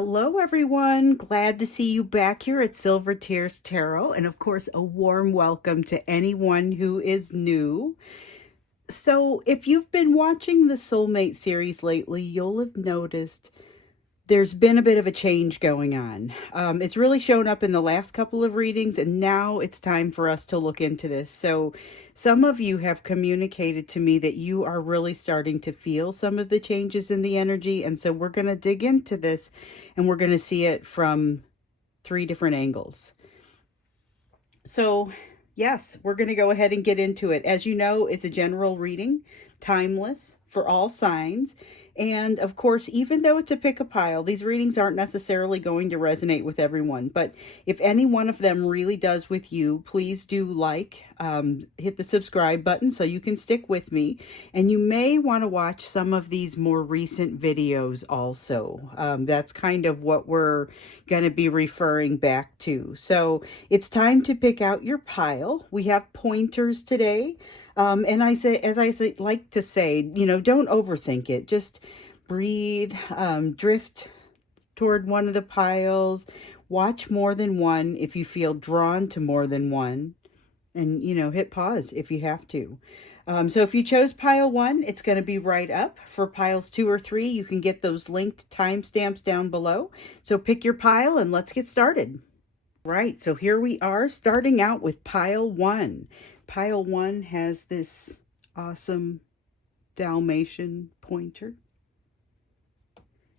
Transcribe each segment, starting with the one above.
Hello, everyone. Glad to see you back here at Silver Tears Tarot. And of course, a warm welcome to anyone who is new. So, if you've been watching the Soulmate series lately, you'll have noticed there's been a bit of a change going on. It's really shown up in the last couple of readings, and now it's time for us to look into this. So, some of you have communicated to me that you are really starting to feel some of the changes in the energy, and so we're going to dig into this and we're going to see it from three different angles. So, yes, we're going to go ahead and get into it. As you know, it's a general reading, timeless for all signs. And of course, even though it's a pick a pile, these readings aren't necessarily going to resonate with everyone. But if any one of them really does with you, please do hit the subscribe button so you can stick with me. And you may want to watch some of these more recent videos also. That's kind of what we're going to be referring back to. So it's time to pick out your pile. We have pointers today. And like to say, don't overthink it. Just breathe, drift toward one of the piles, watch more than one if you feel drawn to more than one, and, hit pause if you have to. So if you chose pile one, it's going to be right up. For piles two or three, you can get those linked timestamps down below. So pick your pile and let's get started. Right, so here we are starting out with pile one. Pile one has this awesome Dalmatian pointer.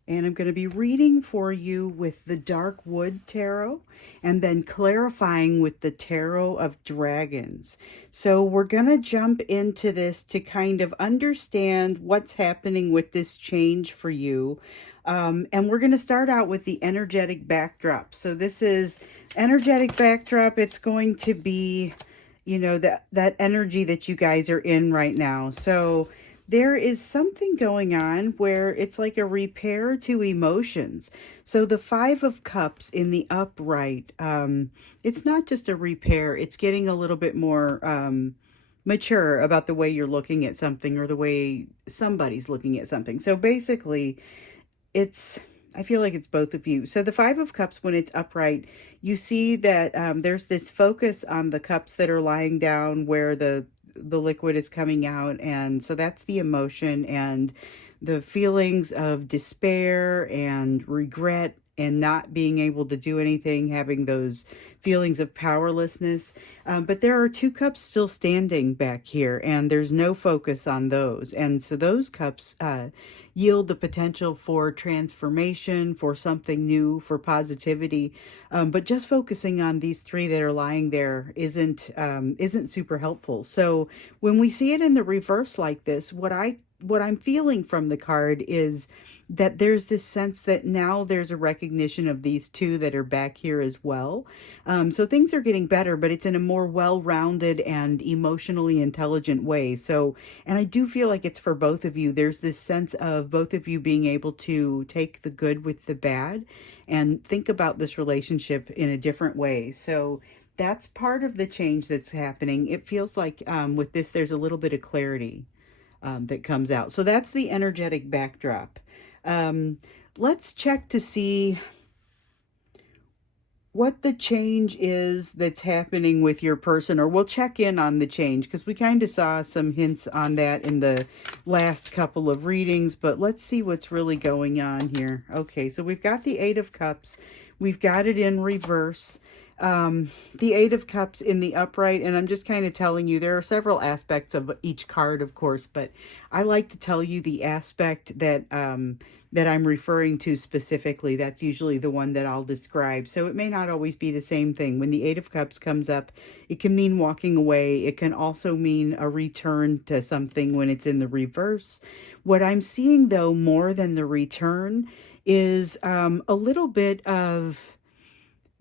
And I'm going to be reading for you with the Dark Wood Tarot and then clarifying with the Tarot of Dragons. So we're going to jump into this to kind of understand what's happening with this change for you. And we're going to start out with the energetic backdrop. So this is energetic backdrop. It's going to be, that energy that you guys are in right now. So there is something going on where it's like a repair to emotions. So the Five of Cups in the upright, it's not just a repair, it's getting a little bit more mature about the way you're looking at something or the way somebody's looking at something. So basically, I feel like it's both of you. So the Five of Cups, when it's upright, you see that there's this focus on the cups that are lying down where the liquid is coming out, and so that's the emotion and the feelings of despair and regret and not being able to do anything, having those feelings of powerlessness. But there are two cups still standing back here, and there's no focus on those. And so those cups yield the potential for transformation, for something new, for positivity. But just focusing on these three that are lying there isn't super helpful. So when we see it in the reverse like this, what I'm feeling from the card is that there's this sense that now there's a recognition of these two that are back here as well. So things are getting better, but it's in a more well-rounded and emotionally intelligent way. So, and I do feel like it's for both of you. There's this sense of both of you being able to take the good with the bad and think about this relationship in a different way. So that's part of the change that's happening. It feels like with this, there's a little bit of clarity that comes out. So that's the energetic backdrop. Let's check to see what the change is that's happening with your person, or we'll check in on the change because we kind of saw some hints on that in the last couple of readings, but let's see what's really going on here. Okay, so we've got the Eight of Cups. We've got it in reverse. The Eight of Cups in the upright, and I'm just kind of telling you there are several aspects of each card, of course, but I like to tell you the aspect that that I'm referring to specifically. That's usually the one that I'll describe. So it may not always be the same thing. When the Eight of Cups comes up, it can mean walking away. It can also mean a return to something when it's in the reverse. What I'm seeing, though, more than the return is a little bit of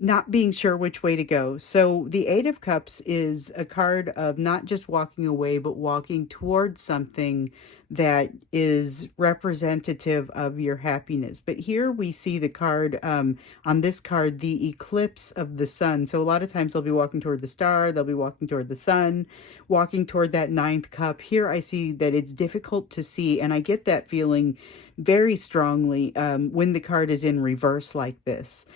not being sure which way to go. So the Eight of Cups is a card of not just walking away, but walking towards something that is representative of your happiness. But here we see the card, on this card, the eclipse of the sun. So a lot of times they'll be walking toward the star, they'll be walking toward the sun, walking toward that ninth cup. Here I see that it's difficult to see, and I get that feeling very strongly when the card is in reverse like this.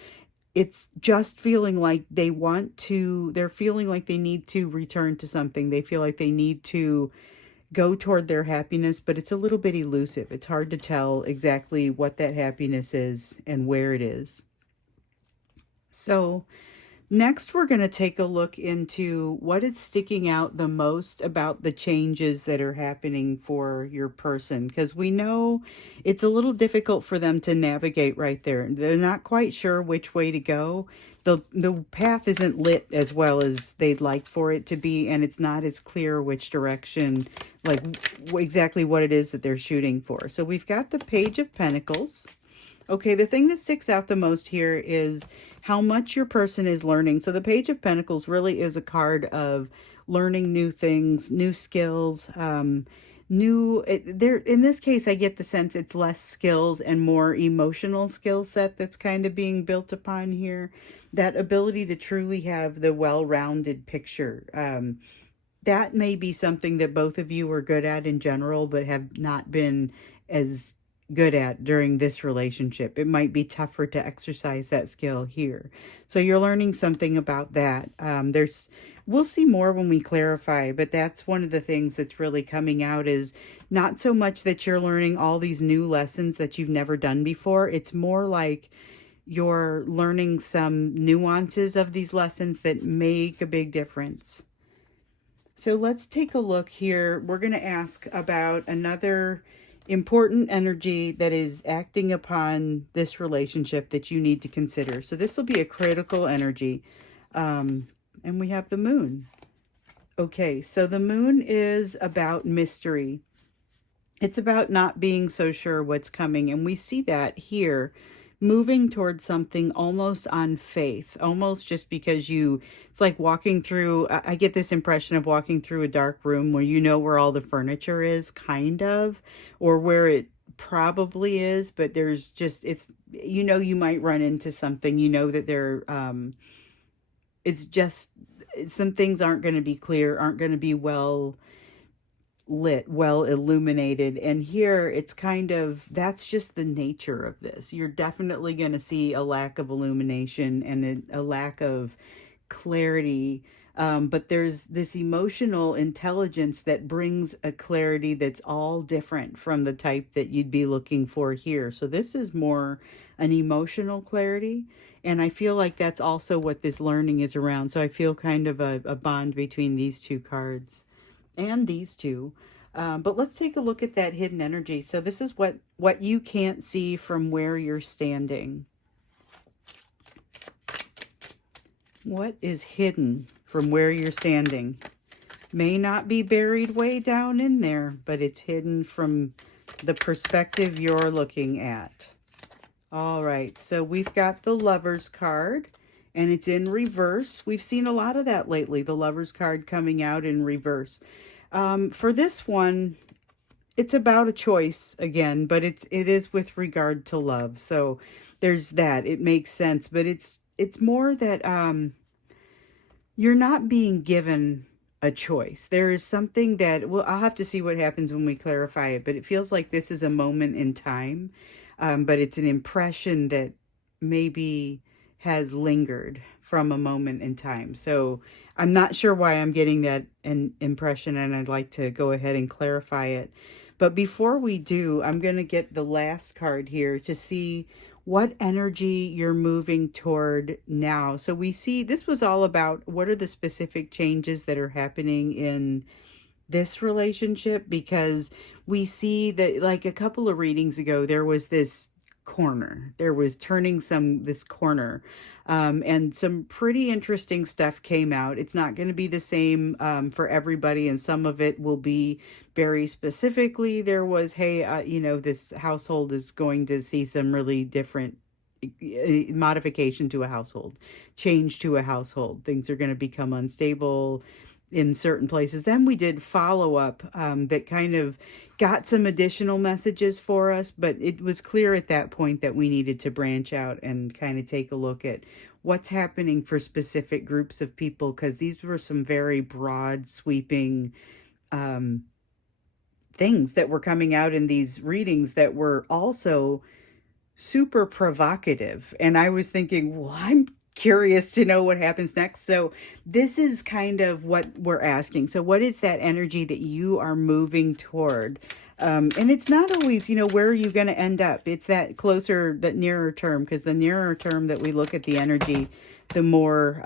It's just feeling like they're feeling like they need to return to something. They feel like they need to go toward their happiness, but it's a little bit elusive. It's hard to tell exactly what that happiness is and where it is. So, next, we're going to take a look into what is sticking out the most about the changes that are happening for your person, because we know it's a little difficult for them to navigate right there. They're not quite sure which way to go. The path isn't lit as well as they'd like for it to be, and it's not as clear which direction, like exactly what it is that they're shooting for. So we've got the Page of Pentacles. Okay, the thing that sticks out the most here is how much your person is learning. So the Page of Pentacles really is a card of learning new things, new skills, there in this case I get the sense it's less skills and more emotional skill set that's kind of being built upon here. That ability to truly have the well-rounded picture. That may be something that both of you are good at in general, but have not been as good at during this relationship. It might be tougher to exercise that skill here. So you're learning something about that. We'll see more when we clarify, but that's one of the things that's really coming out is not so much that you're learning all these new lessons that you've never done before. It's more like you're learning some nuances of these lessons that make a big difference. So let's take a look here. We're going to ask about another important energy that is acting upon this relationship that you need to consider. So this will be a critical energy. And we have the moon. Okay, so the moon is about mystery. It's about not being so sure what's coming. And we see that here, moving towards something almost on faith, almost just because it's like walking through, I get this impression of walking through a dark room where you know where all the furniture is, kind of, or where it probably is, but there's just, you might run into something, that it's just, some things aren't going to be clear, aren't going to be well lit, well illuminated. And here it's kind of, that's just the nature of this. You're definitely going to see a lack of illumination and a lack of clarity. But there's this emotional intelligence that brings a clarity that's all different from the type that you'd be looking for here. So this is more an emotional clarity. And I feel like that's also what this learning is around. So I feel kind of a bond between these two cards and these two. But let's take a look at that hidden energy. So this is what you can't see from where you're standing. What is hidden from where you're standing? May not be buried way down in there, but it's hidden from the perspective you're looking at. All right, so we've got the Lovers card, and it's in reverse. We've seen a lot of that lately, the Lovers card coming out in reverse. For this one, it's about a choice again, but it is with regard to love. So there's that. It makes sense, but it's more that you're not being given a choice. There is something that, well, I'll have to see what happens when we clarify it, but it feels like this is a moment in time, but it's an impression that maybe has lingered from a moment in time. So I'm not sure why I'm getting that an impression, and I'd like to go ahead and clarify it. But before we do, I'm going to get the last card here to see what energy you're moving toward now. So we see this was all about what are the specific changes that are happening in this relationship, because we see that, like a couple of readings ago, there was this corner. There was turning this corner. And some pretty interesting stuff came out. It's not going to be the same for everybody, and some of it will be very specifically. There was, hey, this household is going to see some really different modification to a household, change to a household. Things are going to become unstable in certain places. Then we did follow up that kind of got some additional messages for us, but it was clear at that point that we needed to branch out and kind of take a look at what's happening for specific groups of people, because these were some very broad, sweeping things that were coming out in these readings that were also super provocative. And I was thinking, well, I'm curious to know what happens next. So this is kind of what we're asking. So what is that energy that you are moving toward? And it's not always, where are you going to end up? It's that closer, that nearer term, because the nearer term that we look at the energy, the more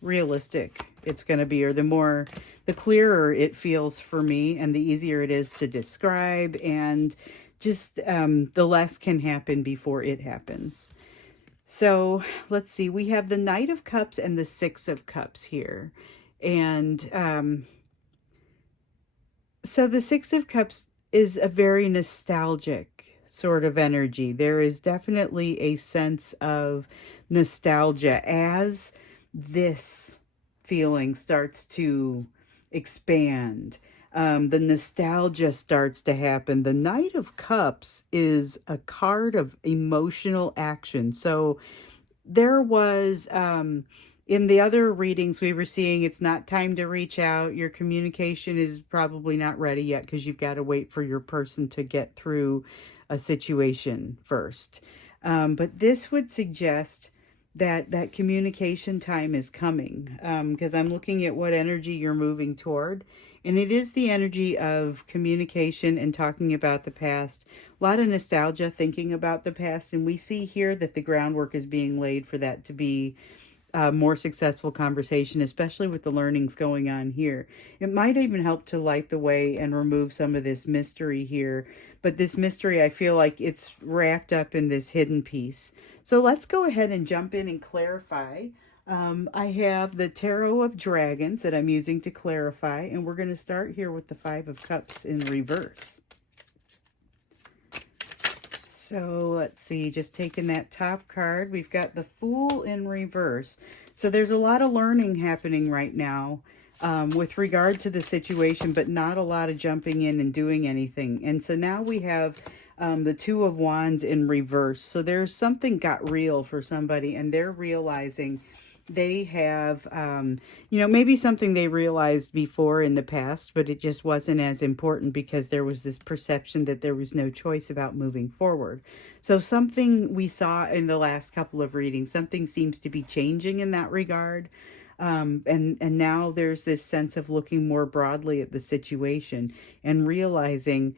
realistic it's going to be, or the clearer it feels for me, and the easier it is to describe, and just the less can happen before it happens. So let's see, we have the Knight of Cups and the Six of Cups here. And so the Six of Cups is a very nostalgic sort of energy. There is definitely a sense of nostalgia as this feeling starts to expand. The nostalgia starts to happen. The Knight of Cups is a card of emotional action. So there was, in the other readings we were seeing, it's not time to reach out. Your communication is probably not ready yet because you've got to wait for your person to get through a situation first. But this would suggest that communication time is coming, because I'm looking at what energy you're moving toward. And it is the energy of communication and talking about the past. A lot of nostalgia, thinking about the past. And we see here that the groundwork is being laid for that to be a more successful conversation, especially with the learnings going on here. It might even help to light the way and remove some of this mystery here. But this mystery, I feel like it's wrapped up in this hidden piece. So let's go ahead and jump in and clarify. I have the Tarot of Dragons that I'm using to clarify, and we're going to start here with the Five of Cups in reverse. So let's see, just taking that top card, we've got the Fool in reverse. So there's a lot of learning happening right now with regard to the situation, but not a lot of jumping in and doing anything. And so now we have the Two of Wands in reverse. So there's something got real for somebody, and they're realizing they have, maybe something they realized before in the past, but it just wasn't as important because there was this perception that there was no choice about moving forward. So something we saw in the last couple of readings, something seems to be changing in that regard. And now there's this sense of looking more broadly at the situation and realizing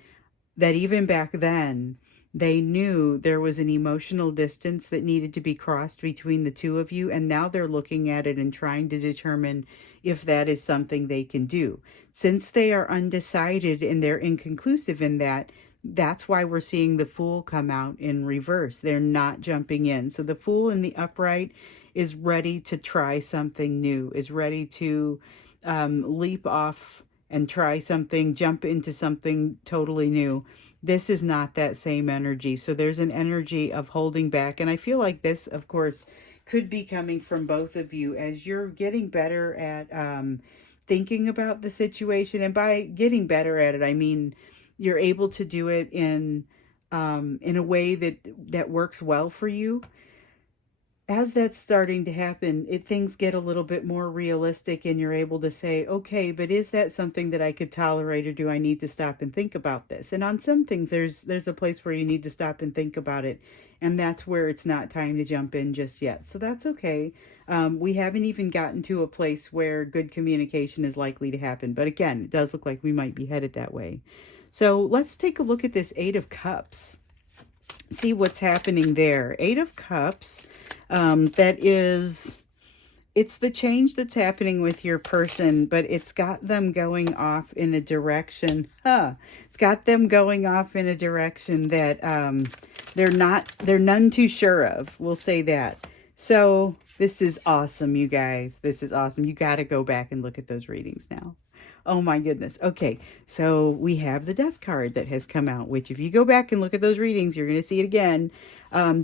that even back then, they knew there was an emotional distance that needed to be crossed between the two of you, and now they're looking at it and trying to determine if that is something they can do. Since they are undecided and they're inconclusive in that, that's why we're seeing the Fool come out in reverse. They're not jumping in. So the Fool in the upright is ready to try something new, is ready to leap off and try something, jump into something totally new. This is not that same energy. So there's an energy of holding back. And I feel like this, of course, could be coming from both of you as you're getting better at thinking about the situation. And by getting better at it, I mean you're able to do it in a way that works well for you. As that's starting to happen, things get a little bit more realistic, and you're able to say, okay, but is that something that I could tolerate, or do I need to stop and think about this? And on some things, there's a place where you need to stop and think about it, and that's where it's not time to jump in just yet. So that's okay. We haven't even gotten to a place where good communication is likely to happen. But again, it does look like we might be headed that way. So let's take a look at this Eight of Cups. See what's happening there. Eight of Cups. It's the change that's happening with your person, but it's got them going off in a direction. It's got them going off in a direction that they're none too sure of. We'll say that. So This is awesome, you guys. This is awesome. You got to go back and look at those readings now. Oh my goodness. Okay, so we have the death card that has come out, which if you go back and look at those readings, you're going to see it again.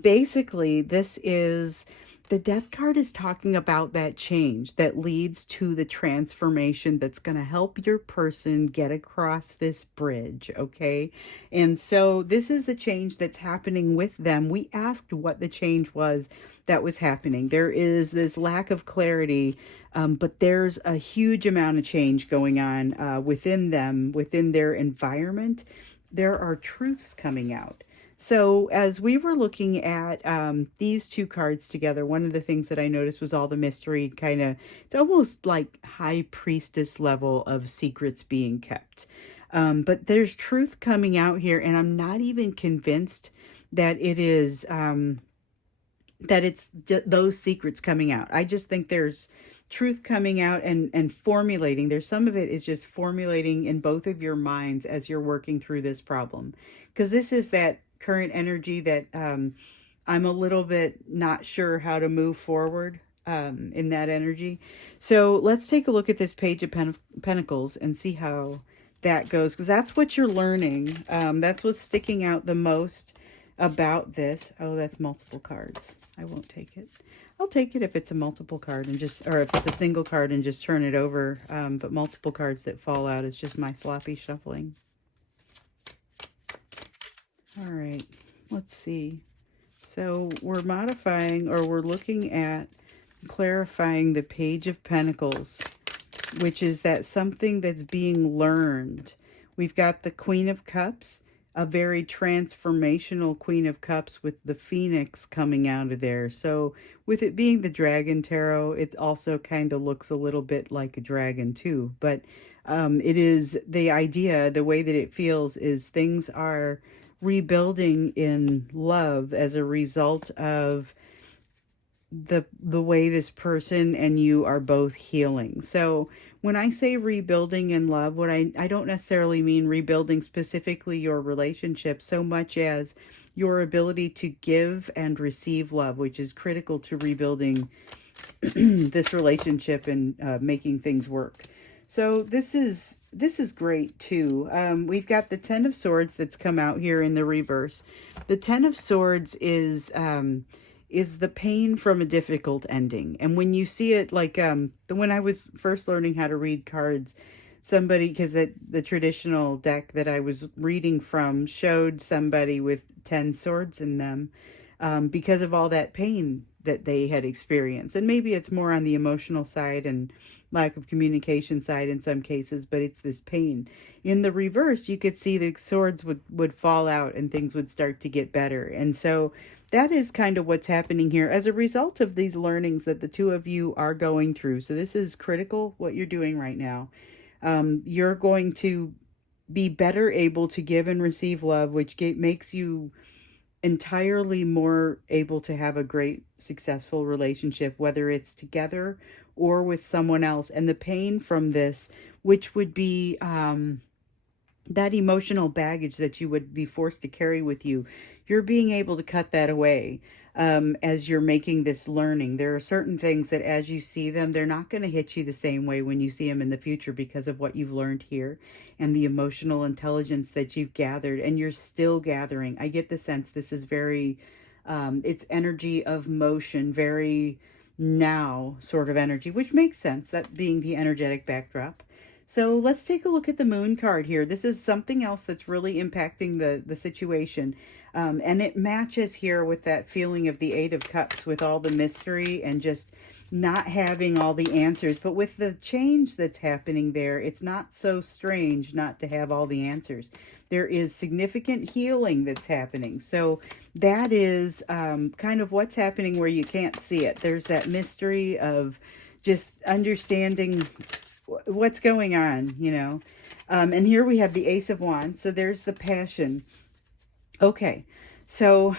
Basically, this is the death card is talking about that change that leads to the transformation that's going to help your person get across this bridge, okay? And so this is a change that's happening with them. We asked what the change was that was happening. There is this lack of clarity, but there's a huge amount of change going on within them, within their environment. There are truths coming out. So, as we were looking at these two cards together, one of the things that I noticed was all the mystery kind of, it's almost like high priestess level of secrets being kept. But there's truth coming out here, and I'm not even convinced that it is. That it's those secrets coming out. I just think there's truth coming out and formulating. There's some of it is just formulating in both of your minds as you're working through this problem. Because this is that current energy that I'm a little bit not sure how to move forward in that energy. So let's take a look at this page of Pentacles and see how that goes. Because that's what you're learning. That's what's sticking out the most about this. Oh, that's multiple cards. I won't take it. I'll take it if it's a multiple card and just, or if it's a single card and just turn it over. But multiple cards that fall out is just my sloppy shuffling. All right, let's see. So we're modifying, or we're looking at clarifying the Page of Pentacles, which is that something that's being learned. We've got the Queen of Cups, a very transformational Queen of Cups with the Phoenix coming out of there. So with it being the Dragon Tarot, it also kind of looks a little bit like a dragon too. But it is the idea, the way that it feels is things are rebuilding in love as a result of the way this person and you are both healing. So when I say rebuilding in love, what I don't necessarily mean rebuilding specifically your relationship so much as your ability to give and receive love, which is critical to rebuilding this relationship and making things work. So this is great too. We've got the Ten of Swords that's come out here in the reverse. The Ten of Swords is the pain from a difficult ending. And when you see it, like when I was first learning how to read cards, somebody, because the traditional deck that I was reading from showed somebody with 10 swords in them because of all that pain that they had experienced. And maybe it's more on the emotional side and lack of communication side in some cases, but it's this pain. In the reverse, you could see the swords would fall out and things would start to get better. And so that is kind of what's happening here as a result of these learnings that the two of you are going through. So this is critical, what you're doing right now. You're going to be better able to give and receive love, which makes you entirely more able to have a great, successful relationship, whether it's together or with someone else. And the pain from this, which would be that emotional baggage that you would be forced to carry with you, you're being able to cut that away as you're making this learning. There are certain things that as you see them, they're not going to hit you the same way when you see them in the future because of what you've learned here and the emotional intelligence that you've gathered and you're still gathering. I get the sense this is very, it's energy of motion, very now sort of energy, which makes sense, that being the energetic backdrop. So let's take a look at the Moon card here. This is something else that's really impacting the situation. And it matches here with that feeling of the Eight of Cups with all the mystery and just not having all the answers. But with the change that's happening there, it's not so strange not to have all the answers. There is significant healing that's happening. So that is kind of what's happening where you can't see it. There's that mystery of just understanding what's going on, you know. And here we have the Ace of Wands. So there's the passion. Okay, so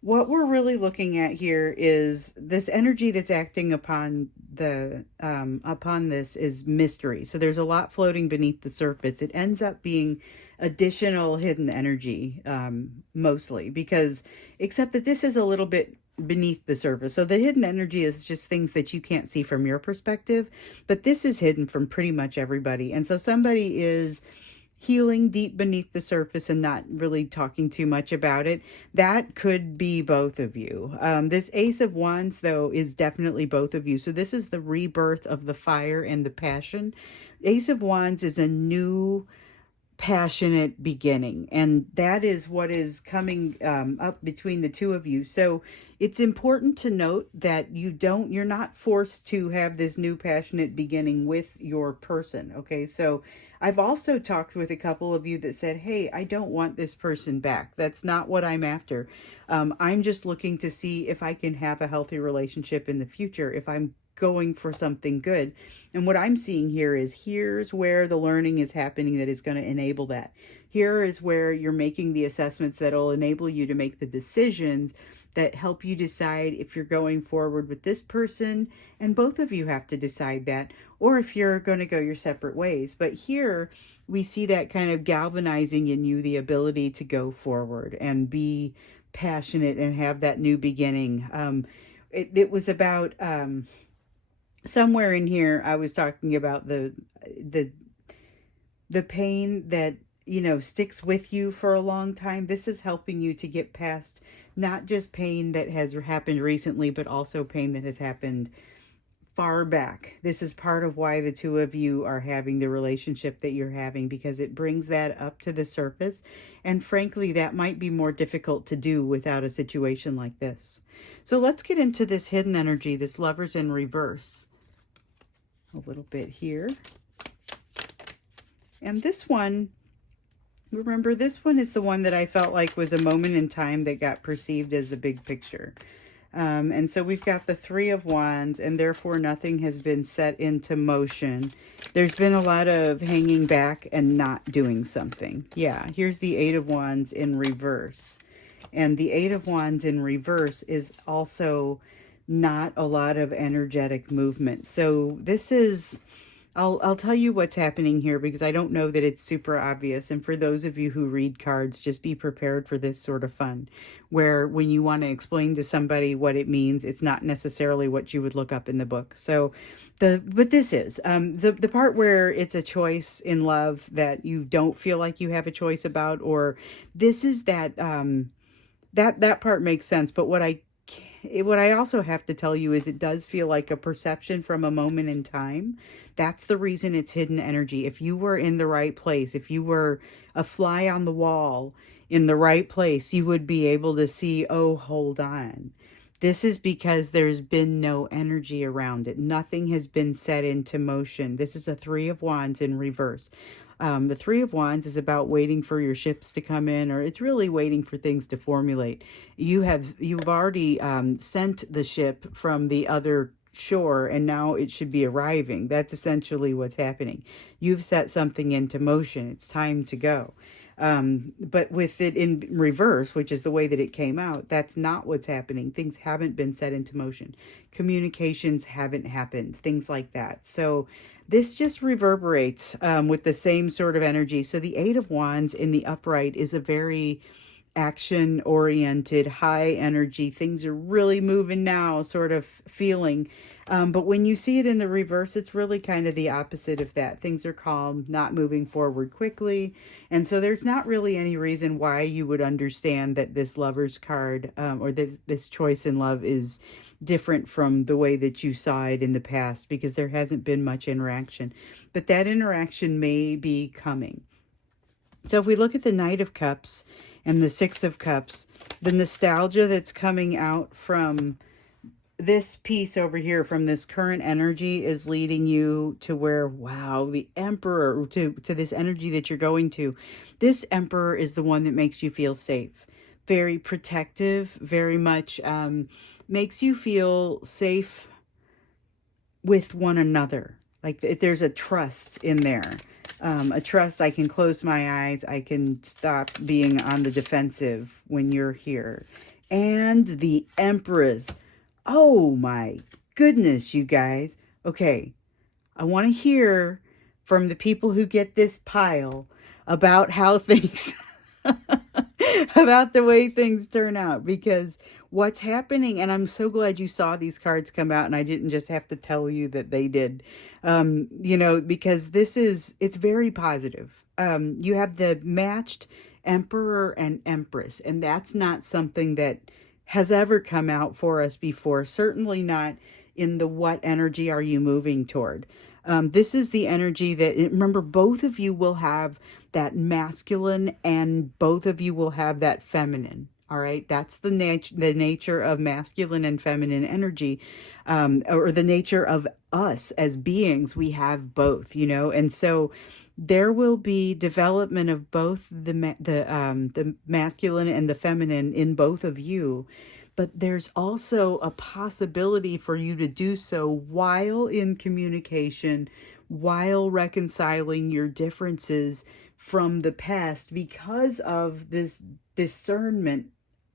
what we're really looking at here is this energy that's acting upon the upon this is mystery. So there's a lot floating beneath the surface. It ends up being additional hidden energy mostly because, except that this is a little bit beneath the surface. So the hidden energy is just things that you can't see from your perspective, but this is hidden from pretty much everybody. And so somebody is healing deep beneath the surface and not really talking too much about it. That could be both of you. This Ace of Wands, though, is definitely both of you. So this is the rebirth of the fire and the passion. Ace of Wands is a new passionate beginning, and that is what is coming up between the two of you. So it's important to note that you're not forced to have this new passionate beginning with your person. Okay, so I've also talked with a couple of you that said, hey, I don't want this person back. That's not what I'm after. I'm just looking to see if I can have a healthy relationship in the future, if I'm going for something good. And what I'm seeing here is here's where the learning is happening that is going to enable that. Here is where you're making the assessments that will enable you to make the decisions that help you decide if you're going forward with this person, and both of you have to decide that, or if you're going to go your separate ways. But here we see that kind of galvanizing in you the ability to go forward and be passionate and have that new beginning. It was about somewhere in here I was talking about the the pain that sticks with you for a long time. This is helping you to get past not just pain that has happened recently, but also pain that has happened far back. This is part of why the two of you are having the relationship that you're having, because it brings that up to the surface. And frankly, that might be more difficult to do without a situation like this. So let's get into this hidden energy, this Lovers in reverse, a little bit here. And this one, remember, this one is the one that I felt like was a moment in time that got perceived as the big picture. And so we've got the Three of Wands, and therefore nothing has been set into motion. There's been a lot of hanging back and not doing something. Yeah, here's the Eight of Wands in reverse. And the Eight of Wands in reverse is also not a lot of energetic movement. So this is, I'll tell you what's happening here, because I don't know that it's super obvious. And for those of you who read cards, just be prepared for this sort of fun, where when you want to explain to somebody what it means, it's not necessarily what you would look up in the book. So but this is the part where it's a choice in love that you don't feel like you have a choice about, or this is that that part makes sense. But what I also have to tell you is it does feel like a perception from a moment in time. That's the reason it's hidden energy. If you were in the right place, if you were a fly on the wall in the right place, you would be able to see, oh, hold on. This is because there's been no energy around it. Nothing has been set into motion. This is a Three of Wands in reverse. The Three of Wands is about waiting for your ships to come in, or it's really waiting for things to formulate. You've already sent the ship from the other shore, and now it should be arriving. That's essentially what's happening. You've set something into motion. It's time to go. But with it in reverse, which is the way that it came out, that's not what's happening. Things haven't been set into motion. Communications haven't happened, things like that. So this just reverberates with the same sort of energy. So the Eight of Wands in the upright is a very action oriented, high energy, things are really moving now sort of feeling. But when you see it in the reverse, it's really kind of the opposite of that. Things are calm, not moving forward quickly. And so there's not really any reason why you would understand that this Lover's card or this choice in love is different from the way that you saw it in the past, because there hasn't been much interaction. But that interaction may be coming. So if we look at the Knight of Cups and the Six of Cups, the nostalgia that's coming out from this piece over here, from this current energy, is leading you to where, wow, the Emperor, to this energy that you're going to. This Emperor is the one that makes you feel safe, very protective, very much makes you feel safe with one another. Like there's a trust in there. A trust, I can close my eyes, I can stop being on the defensive when you're here. And the Empress. Oh my goodness, you guys. Okay, I want to hear from the people who get this pile about how things, about the way things turn out. Because what's happening, and I'm so glad you saw these cards come out and I didn't just have to tell you that they did. You know, because it's very positive. You have the matched Emperor and Empress, and that's not something that has ever come out for us before. Certainly not in the what energy are you moving toward. This is the energy that, remember, both of you will have that masculine and both of you will have that feminine. All right, that's the nature of masculine and feminine energy, or the nature of us as beings. We have both, you know, and so there will be development of both the masculine and the feminine in both of you, but there's also a possibility for you to do so while in communication, while reconciling your differences from the past because of this discernment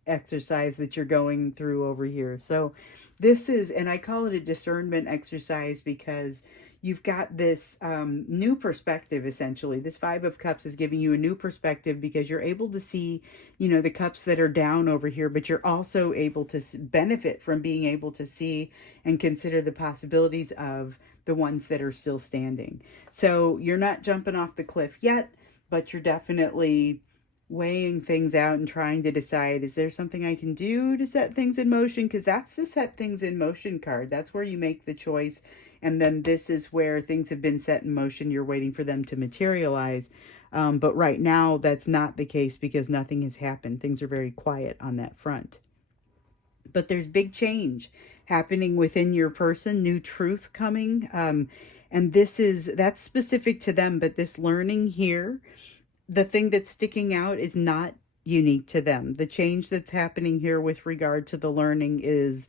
exercise that you're going through over here. So this is, and I call it a discernment exercise because you've got this new perspective. Essentially, this Five of Cups is giving you a new perspective because you're able to see, you know, the cups that are down over here, but you're also able to benefit from being able to see and consider the possibilities of the ones that are still standing. So you're not jumping off the cliff yet, but you're definitely weighing things out and trying to decide, is there something I can do to set things in motion? Because that's the set things in motion card. That's where you make the choice. And then this is where things have been set in motion. You're waiting for them to materialize. But right now, that's not the case because nothing has happened. Things are very quiet on that front. But there's big change happening within your person, new truth coming. And that's specific to them. But this learning here, the thing that's sticking out is not unique to them. The change that's happening here with regard to the learning is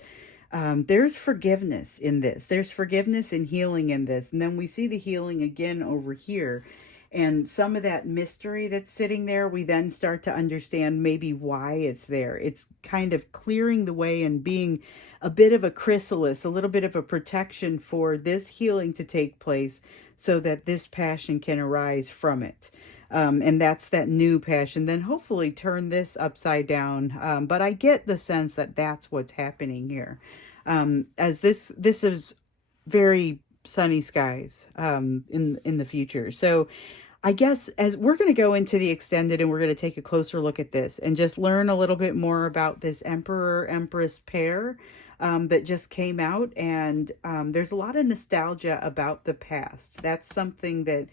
there's forgiveness in this. There's forgiveness and healing in this. And then we see the healing again over here. And some of that mystery that's sitting there, we then start to understand maybe why it's there. It's kind of clearing the way and being a bit of a chrysalis, a little bit of a protection for this healing to take place so that this passion can arise from it. And that's that new passion. Then hopefully turn this upside down. But I get the sense that that's what's happening here. As this is very sunny skies in the future. So I guess as we're going to go into the extended and we're going to take a closer look at this and just learn a little bit more about this Emperor Empress pair that just came out. And there's a lot of nostalgia about the past. That's something that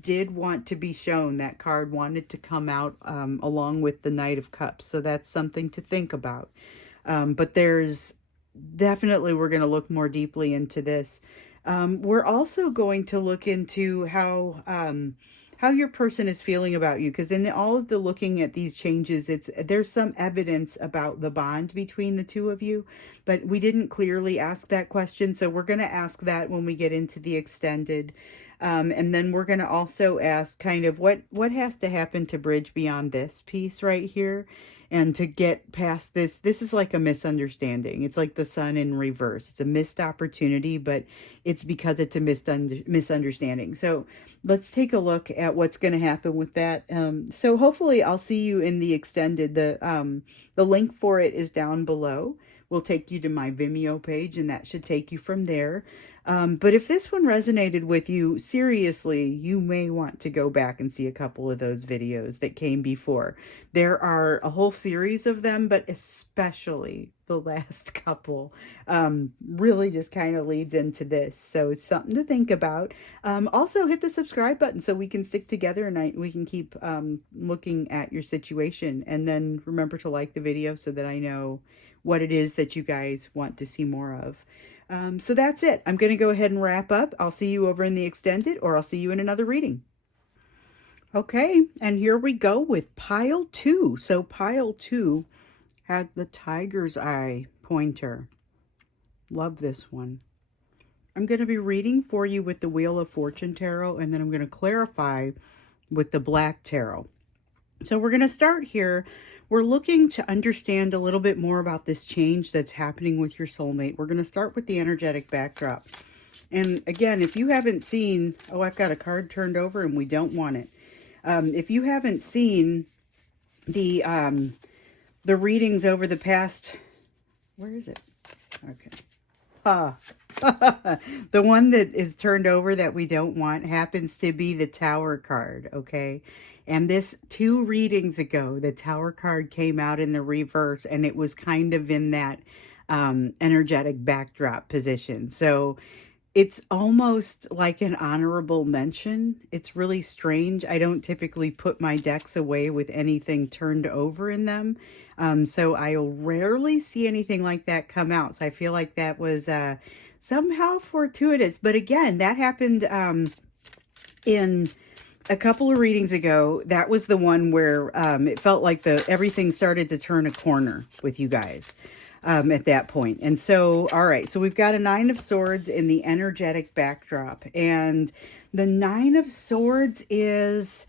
did want to be shown. That card wanted to come out along with the Knight of Cups. So that's something to think about. But there's definitely, we're going to look more deeply into this. We're also going to look into how your person is feeling about you, because in all of the looking at these changes, there's some evidence about the bond between the two of you, but we didn't clearly ask that question, so we're going to ask that when we get into the extended. And then we're going to also ask kind of what has to happen to bridge beyond this piece right here and to get past this. This is like a misunderstanding. It's like the sun in reverse. It's a missed opportunity, but it's because it's a misunderstanding. So let's take a look at what's going to happen with that. So hopefully I'll see you in the extended. The link for it is down below. Will take you to my Vimeo page, and that should take you from there. But if this one resonated with you, seriously, you may want to go back and see a couple of those videos that came before. There are a whole series of them, but especially the last couple really just kind of leads into this. So it's something to think about. Also, hit the subscribe button so we can stick together and we can keep looking at your situation. And then remember to like the video so that I know what it is that you guys want to see more of. So that's it. I'm going to go ahead and wrap up. I'll see you over in the extended, or I'll see you in another reading. Okay, and here we go with pile 2. So pile 2 had the tiger's eye pointer. Love this one. I'm going to be reading for you with the Wheel of Fortune Tarot, and then I'm going to clarify with the Black Tarot. So we're going to start here. We're looking to understand a little bit more about this change that's happening with your soulmate. We're going to start with the energetic backdrop. And again, if you haven't seen, oh, I've got a card turned over and we don't want it. If you haven't seen the readings over the past Where is it? Okay. Ah, the one that is turned over that we don't want happens to be the Tower card, okay? And this 2 readings ago, the Tower card came out in the reverse, and it was kind of in that energetic backdrop position. So it's almost like an honorable mention. It's really strange. I don't typically put my decks away with anything turned over in them. So I'll rarely see anything like that come out. So I feel like that was somehow fortuitous. But again, that happened in a couple of readings ago. That was the one where it felt like everything started to turn a corner with you guys. At that point. And so, all right, so we've got a 9 of Swords in the energetic backdrop. And the 9 of Swords it's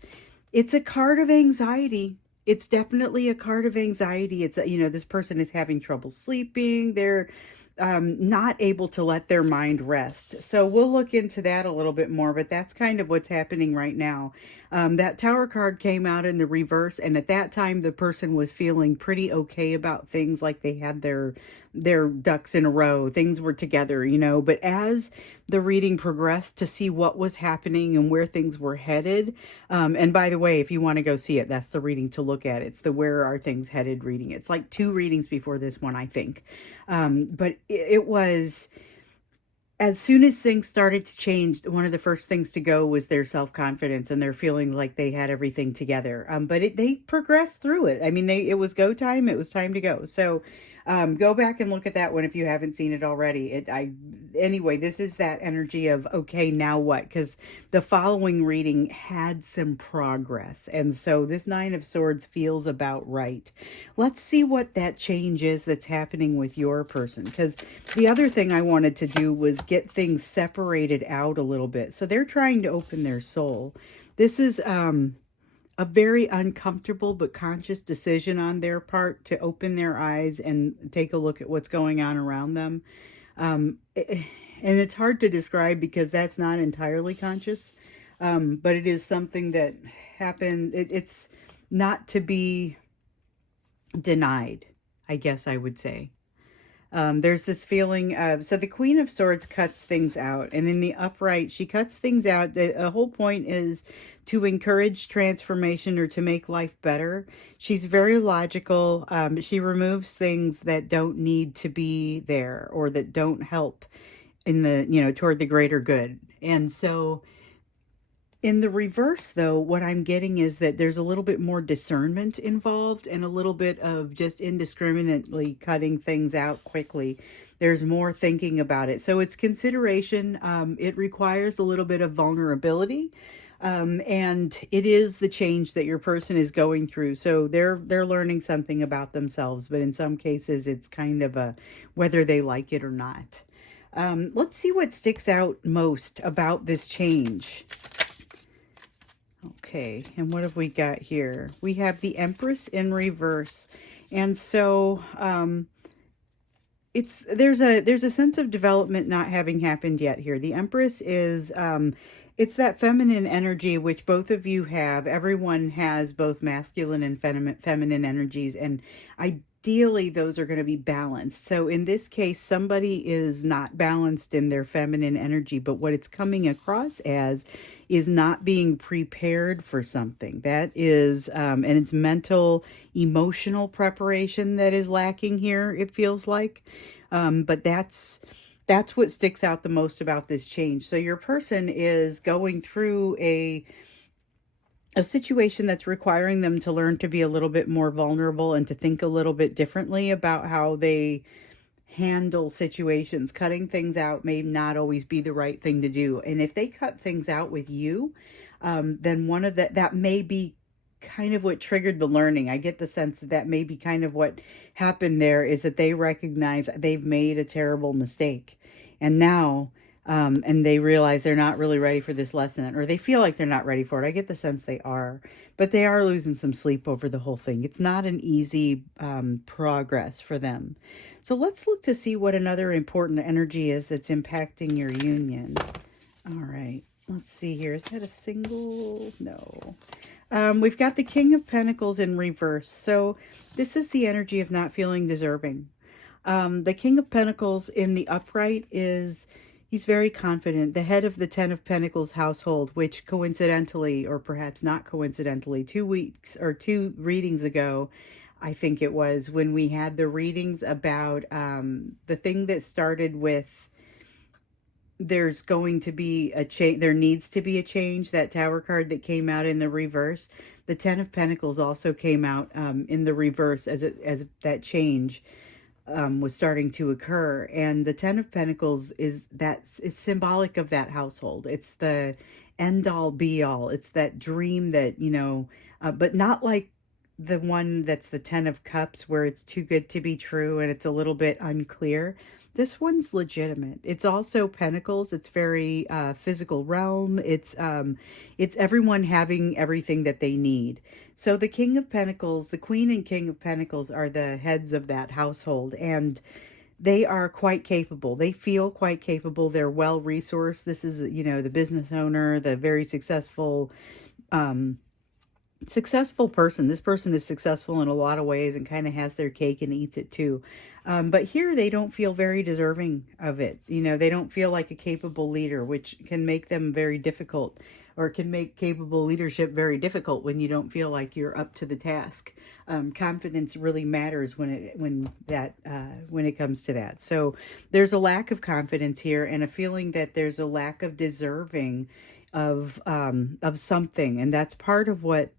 a card of anxiety. It's definitely a card of anxiety. It's, this person is having trouble sleeping. They're not able to let their mind rest. So we'll look into that a little bit more, but that's kind of what's happening right now. That Tower card came out in the reverse, and at that time the person was feeling pretty okay about things, like they had their ducks in a row. Things were together, but as the reading progressed to see what was happening and where things were headed, and by the way, if you want to go see it, that's the reading to look at. It's the Where Are Things Headed reading. It's like 2 readings before this one, I think. But it was, as soon as things started to change, one of the first things to go was their self-confidence and their feeling like they had everything together. But they progressed through it. I mean, it was go time. It was time to go. So go back and look at that one if you haven't seen it already. Anyway, this is that energy of, okay, now what? Because the following reading had some progress. And so this 9 of Swords feels about right. Let's see what that change is that's happening with your person. Because the other thing I wanted to do was get things separated out a little bit. So they're trying to open their soul. This is a very uncomfortable but conscious decision on their part to open their eyes and take a look at what's going on around them. And it's hard to describe because that's not entirely conscious, but it is something that happened. It's not to be denied, I guess I would say. There's this feeling of, so the Queen of Swords cuts things out, and in the upright, she cuts things out. The whole point is to encourage transformation or to make life better. She's very logical. She removes things that don't need to be there or that don't help in toward the greater good. And so in the reverse, though, what I'm getting is that there's a little bit more discernment involved and a little bit of just indiscriminately cutting things out quickly. There's more thinking about it. So it's consideration. It requires a little bit of vulnerability. And it is the change that your person is going through. So they're learning something about themselves, but in some cases it's kind of a whether they like it or not. Let's see what sticks out most about this change. Okay, and what have we got here? We have the Empress in reverse. And so there's a sense of development not having happened yet here. The Empress is it's that feminine energy which both of you have. Everyone has both masculine and feminine energies, and ideally those are going to be balanced. So in this case, somebody is not balanced in their feminine energy, but what it's coming across as is not being prepared for something. That is, and it's mental, emotional preparation that is lacking here, it feels like. But that's what sticks out the most about this change. So your person is going through a situation that's requiring them to learn to be a little bit more vulnerable and to think a little bit differently about how they handle situations. Cutting things out may not always be the right thing to do. And if they cut things out with you, then one of that may be kind of what triggered the learning. I get the sense that may be kind of what happened there, is that they recognize they've made a terrible mistake. And now, and they realize they're not really ready for this lesson, or they feel like they're not ready for it. I get the sense they are, but they are losing some sleep over the whole thing. It's not an easy progress for them. So let's look to see what another important energy is that's impacting your union. All right, let's see here. Is that a single? No. We've got the King of Pentacles in reverse. So this is the energy of not feeling deserving. The King of Pentacles in the upright is, he's very confident, the head of the Ten of Pentacles household, which coincidentally, or perhaps not coincidentally, 2 weeks or two readings ago, I think it was, when we had the readings about the thing that started with there's going to be a change, there needs to be a change, that Tower card that came out in the reverse. The Ten of Pentacles also came out in the reverse as that change was starting to occur. And the Ten of Pentacles is, it's symbolic of that household. It's the end all be all. It's that dream that, but not like the one that's the Ten of Cups where it's too good to be true and it's a little bit unclear. This one's legitimate. It's also Pentacles. It's very physical realm. It's everyone having everything that they need. So the King of Pentacles, the Queen and King of Pentacles are the heads of that household, and they are quite capable. They feel quite capable. They're well resourced. This is, the business owner, the very successful person. This person is successful in a lot of ways and kind of has their cake and eats it too. But here they don't feel very deserving of it. They don't feel like a capable leader, which can make them very difficult, or can make capable leadership very difficult when you don't feel like you're up to the task. Confidence really matters when it comes to that. So there's a lack of confidence here, and a feeling that there's a lack of deserving of something, and that's part of what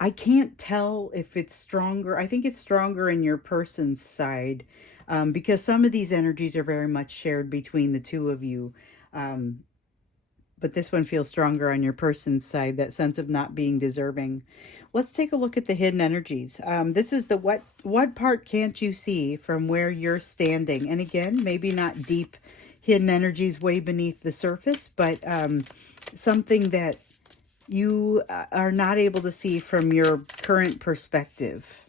I can't tell if it's stronger. I think it's stronger in your person's side, because some of these energies are very much shared between the two of you. But this one feels stronger on your person's side, that sense of not being deserving. Let's take a look at the hidden energies. This is the what part can't you see from where you're standing? And again, maybe not deep hidden energies way beneath the surface, but something that you are not able to see from your current perspective.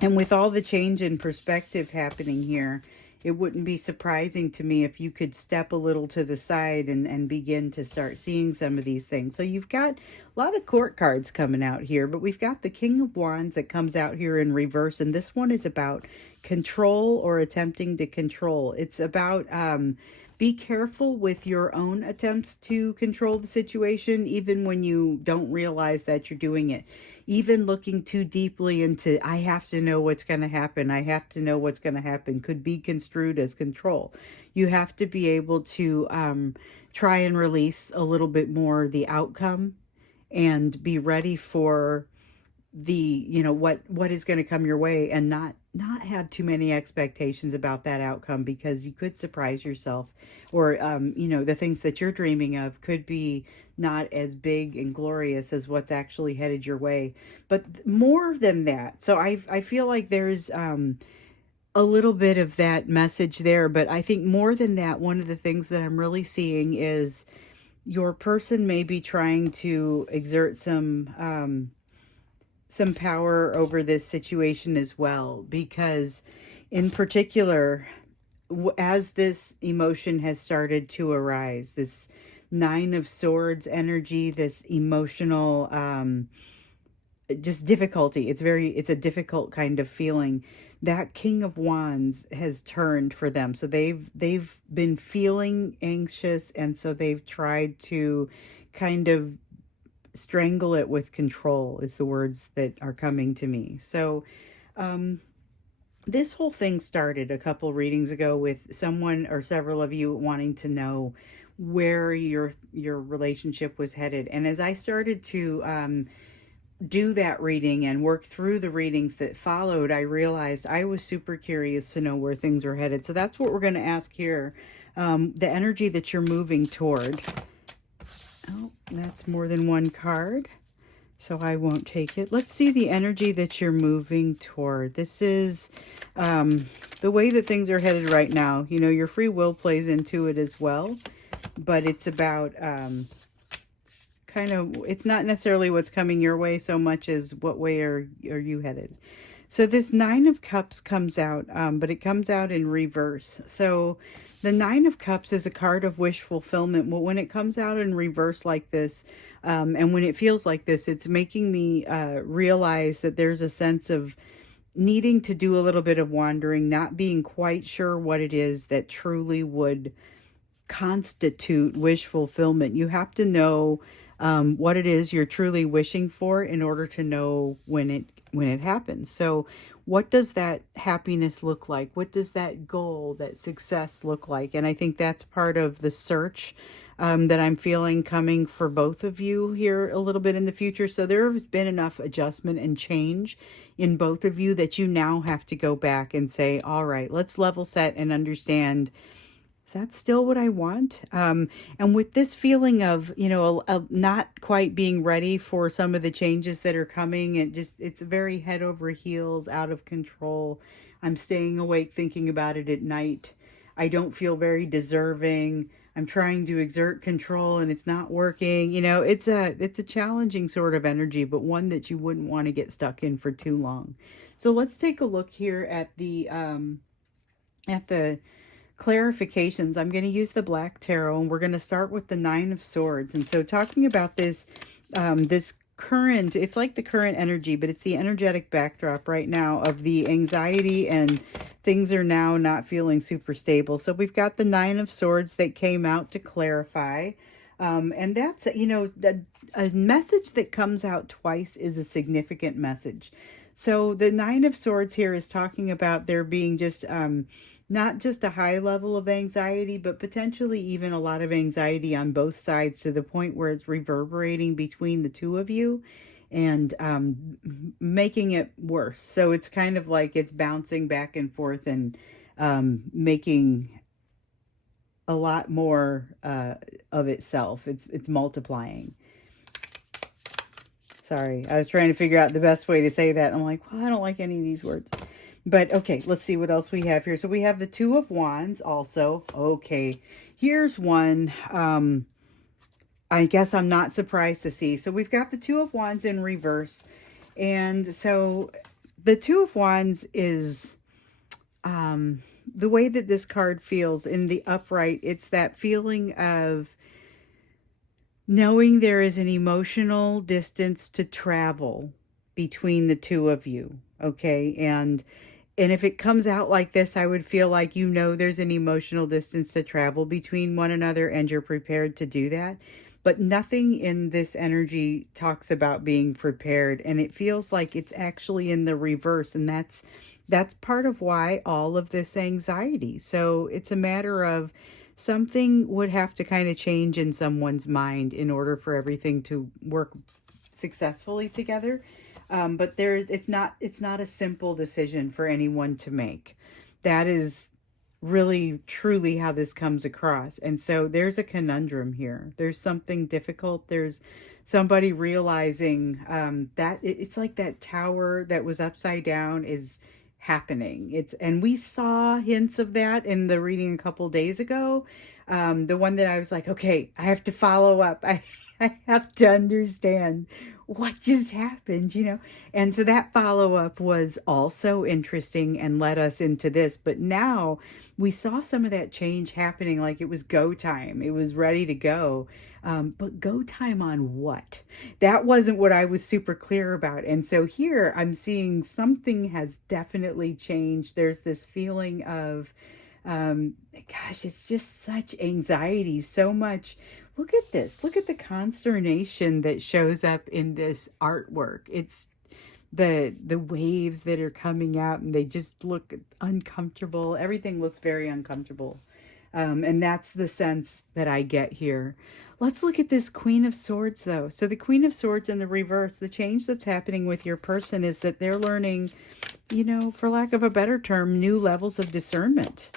And with all the change in perspective happening here, it wouldn't be surprising to me if you could step a little to the side and begin to start seeing some of these things. So you've got a lot of court cards coming out here, but we've got the King of Wands that comes out here in reverse. And this one is about control, or attempting to control. It's about be careful with your own attempts to control the situation, even when you don't realize that you're doing it. Even looking too deeply into, I have to know what's going to happen. I have to know what's going to happen could be construed as control. You have to be able to try and release a little bit more the outcome, and be ready for the, what is going to come your way, and not have too many expectations about that outcome, because you could surprise yourself, or the things that you're dreaming of could be not as big and glorious as what's actually headed your way. But more than that, so I feel like there's a little bit of that message there, but I think more than that, one of the things that I'm really seeing is your person may be trying to exert some power over this situation as well, because in particular, as this emotion has started to arise, this Nine of Swords energy, this emotional just difficulty, it's a difficult kind of feeling, that King of Wands has turned for them. So they've been feeling anxious, and so they've tried to kind of strangle it with control, is the words that are coming to me. So this whole thing started a couple readings ago with someone or several of you wanting to know where your relationship was headed. And as I started to do that reading and work through the readings that followed, I realized I was super curious to know where things were headed. So that's what we're going to ask here. The energy that you're moving toward. Oh, that's more than one card, so I won't take it. Let's see the energy that you're moving toward. This is the way that things are headed right now. Your free will plays into it as well, but it's about it's not necessarily what's coming your way so much as what way are you headed. So this Nine of Cups comes out, but it comes out in reverse. So the Nine of Cups is a card of wish fulfillment. Well, when it comes out in reverse like this, and when it feels like this, it's making me realize that there's a sense of needing to do a little bit of wandering, not being quite sure what it is that truly would constitute wish fulfillment. You have to know what it is you're truly wishing for in order to know when it happens. So, what does that happiness look like? What does that goal, that success look like? And I think that's part of the search that I'm feeling coming for both of you here a little bit in the future. So there has been enough adjustment and change in both of you that you now have to go back and say, all right, let's level set and understand, is that still what I want? And with this feeling of, not quite being ready for some of the changes that are coming, it's very head over heels, out of control. I'm staying awake thinking about it at night. I don't feel very deserving. I'm trying to exert control and it's not working. It's a challenging sort of energy, but one that you wouldn't want to get stuck in for too long. So let's take a look here at the clarifications. I'm going to use the Black Tarot, and we're going to start with the Nine of Swords. And so talking about this current, it's like the current energy, but it's the energetic backdrop right now of the anxiety, and things are now not feeling super stable. So we've got the Nine of Swords that came out to clarify. And that's, a message that comes out twice is a significant message. So the Nine of Swords here is talking about there being just not just a high level of anxiety, but potentially even a lot of anxiety on both sides, to the point where it's reverberating between the two of you and making it worse. So it's kind of like it's bouncing back and forth and making a lot more of itself. It's multiplying. Sorry, I was trying to figure out the best way to say that. I'm like, well, I don't like any of these words. But okay, let's see what else we have here. So we have the Two of Wands also. Okay, here's one I guess I'm not surprised to see. So we've got the Two of Wands in reverse. And so the Two of Wands is the way that this card feels in the upright. It's that feeling of knowing there is an emotional distance to travel between the two of you. Okay, and if it comes out like this, I would feel like, there's an emotional distance to travel between one another and you're prepared to do that. But nothing in this energy talks about being prepared. And it feels like it's actually in the reverse. And that's part of why all of this anxiety. So it's a matter of something would have to kind of change in someone's mind in order for everything to work successfully together. But it's not a simple decision for anyone to make. That is really truly how this comes across. And so there's a conundrum here. There's something difficult. There's somebody realizing that it's like that tower that was upside down is happening. And we saw hints of that in the reading a couple days ago. The one that I was like, okay, I have to follow up. I have to understand what just happened. And so that follow-up was also interesting and led us into this. But now we saw some of that change happening, like it was go time. It was ready to go. But go time on what? That wasn't what I was super clear about. And so here I'm seeing something has definitely changed. There's this feeling of, gosh, it's just such anxiety, so much. Look at this. Look at the consternation that shows up in this artwork. It's the waves that are coming out, and they just look uncomfortable. Everything looks very uncomfortable. And that's the sense that I get here. Let's look at this Queen of Swords, though. So the Queen of Swords in the reverse, the change that's happening with your person is that they're learning, for lack of a better term, new levels of discernment.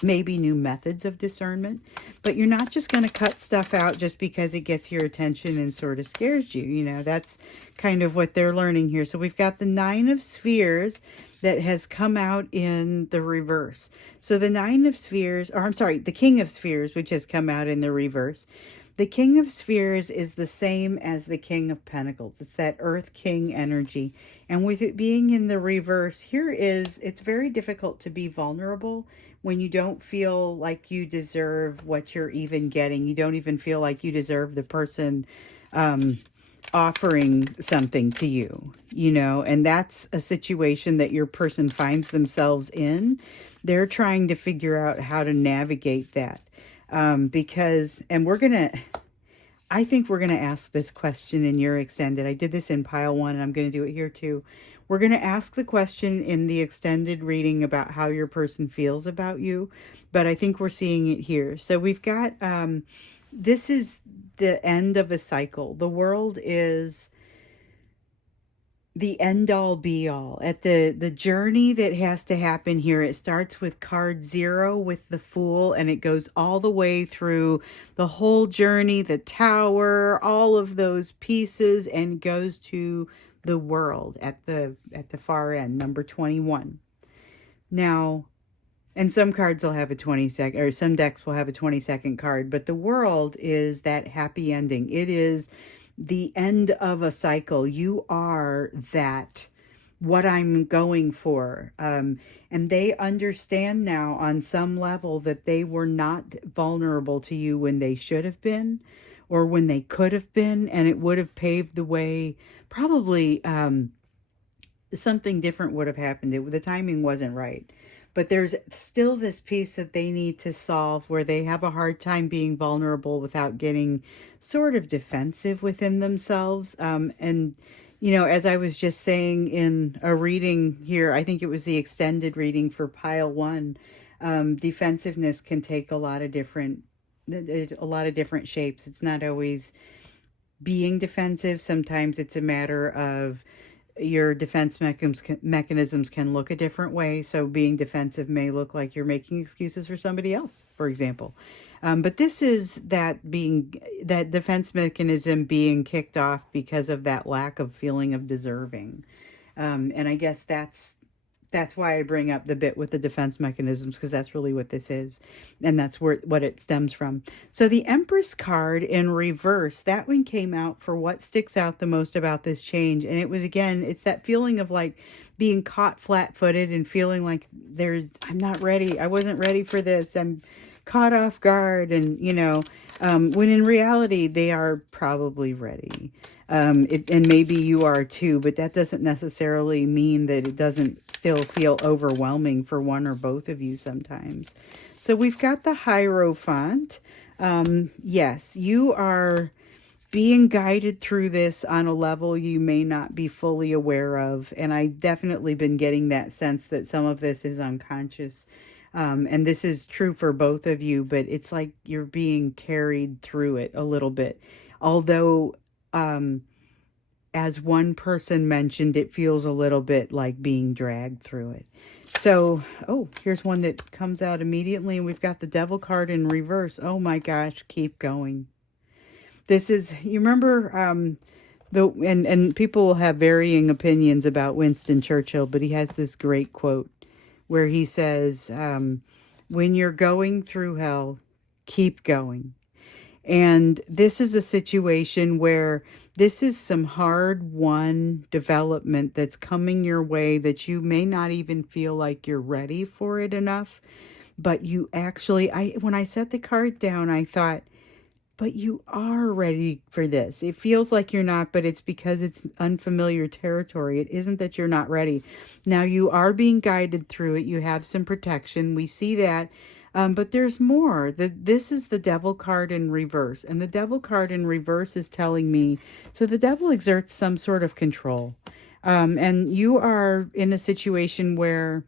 Maybe new methods of discernment. But you're not just going to cut stuff out just because it gets your attention and sort of scares you. That's kind of what they're learning here. So we've got the Nine of Spheres that has come out in the reverse. So the Nine of Spheres, or I'm sorry, the King of Spheres, which has come out in the reverse. The King of Spheres is the same as the King of Pentacles. It's that Earth King energy. And with it being in the reverse, it's very difficult to be vulnerable when you don't feel like you deserve what you're even getting. You don't even feel like you deserve the person offering something to you, you know, and that's a situation that your person finds themselves in. They're trying to figure out how to navigate that. Because, and I think we're going to ask this question in your extended. I did this in pile one, and I'm going to do it here too. We're going to ask the question in the extended reading about how your person feels about you, but I think we're seeing it here. So we've got, this is the end of a cycle. The world is the end all be all at the journey that has to happen here. It starts with card 0 with the Fool, and it goes all the way through the whole journey, the Tower, all of those pieces, and goes to the World at the far end, number 21. Now, and some cards will have a 20-second, or some decks will have a 20-second card, but the World is that happy ending. It is the end of a cycle. You are that, what I'm going for. And they understand now on some level that they were not vulnerable to you when they should have been, or when they could have been, and it would have paved the way. Probably something different would have happened. The timing wasn't right. But there's still this piece that they need to solve where they have a hard time being vulnerable without getting sort of defensive within themselves. And, you know, as I was just saying in a reading here, I think it was the extended reading for pile one, defensiveness can take a lot of different shapes. It's not always being defensive. Sometimes it's a matter of your defense mechanisms can look a different way. So being defensive may look like you're making excuses for somebody else, for example. But this is that defense mechanism being kicked off because of that lack of feeling of deserving. And I guess that's why I bring up the bit with the defense mechanisms, because that's really what this is. And that's what it stems from. So the Empress card in reverse, that one came out for what sticks out the most about this change. And it was, again, it's that feeling of like being caught flat-footed and feeling like I'm not ready. I wasn't ready for this. I'm caught off guard. And, you know, when in reality, they are probably ready. And maybe you are too, but that doesn't necessarily mean that it doesn't still feel overwhelming for one or both of you sometimes. So we've got the Hierophant. Yes, you are being guided through this on a level you may not be fully aware of. And I've definitely been getting that sense that some of this is unconscious. And this is true for both of you, but it's like you're being carried through it a little bit. Although, as one person mentioned, it feels a little bit like being dragged through it. So, oh, here's one that comes out immediately, and we've got the Devil card in reverse. Oh my gosh, keep going. This is, you remember, and people will have varying opinions about Winston Churchill, but he has this great quote where he says, when you're going through hell, keep going. And this is a situation where this is some hard-won development that's coming your way that you may not even feel like you're ready for it enough. But you actually, when I set the card down, I thought, but you are ready for this. It feels like you're not, but it's because it's unfamiliar territory. It isn't that you're not ready. Now, you are being guided through it. You have some protection. We see that. But there's more. This is the Devil card in reverse. And the Devil card in reverse is telling me, so the Devil exerts some sort of control. And you are in a situation where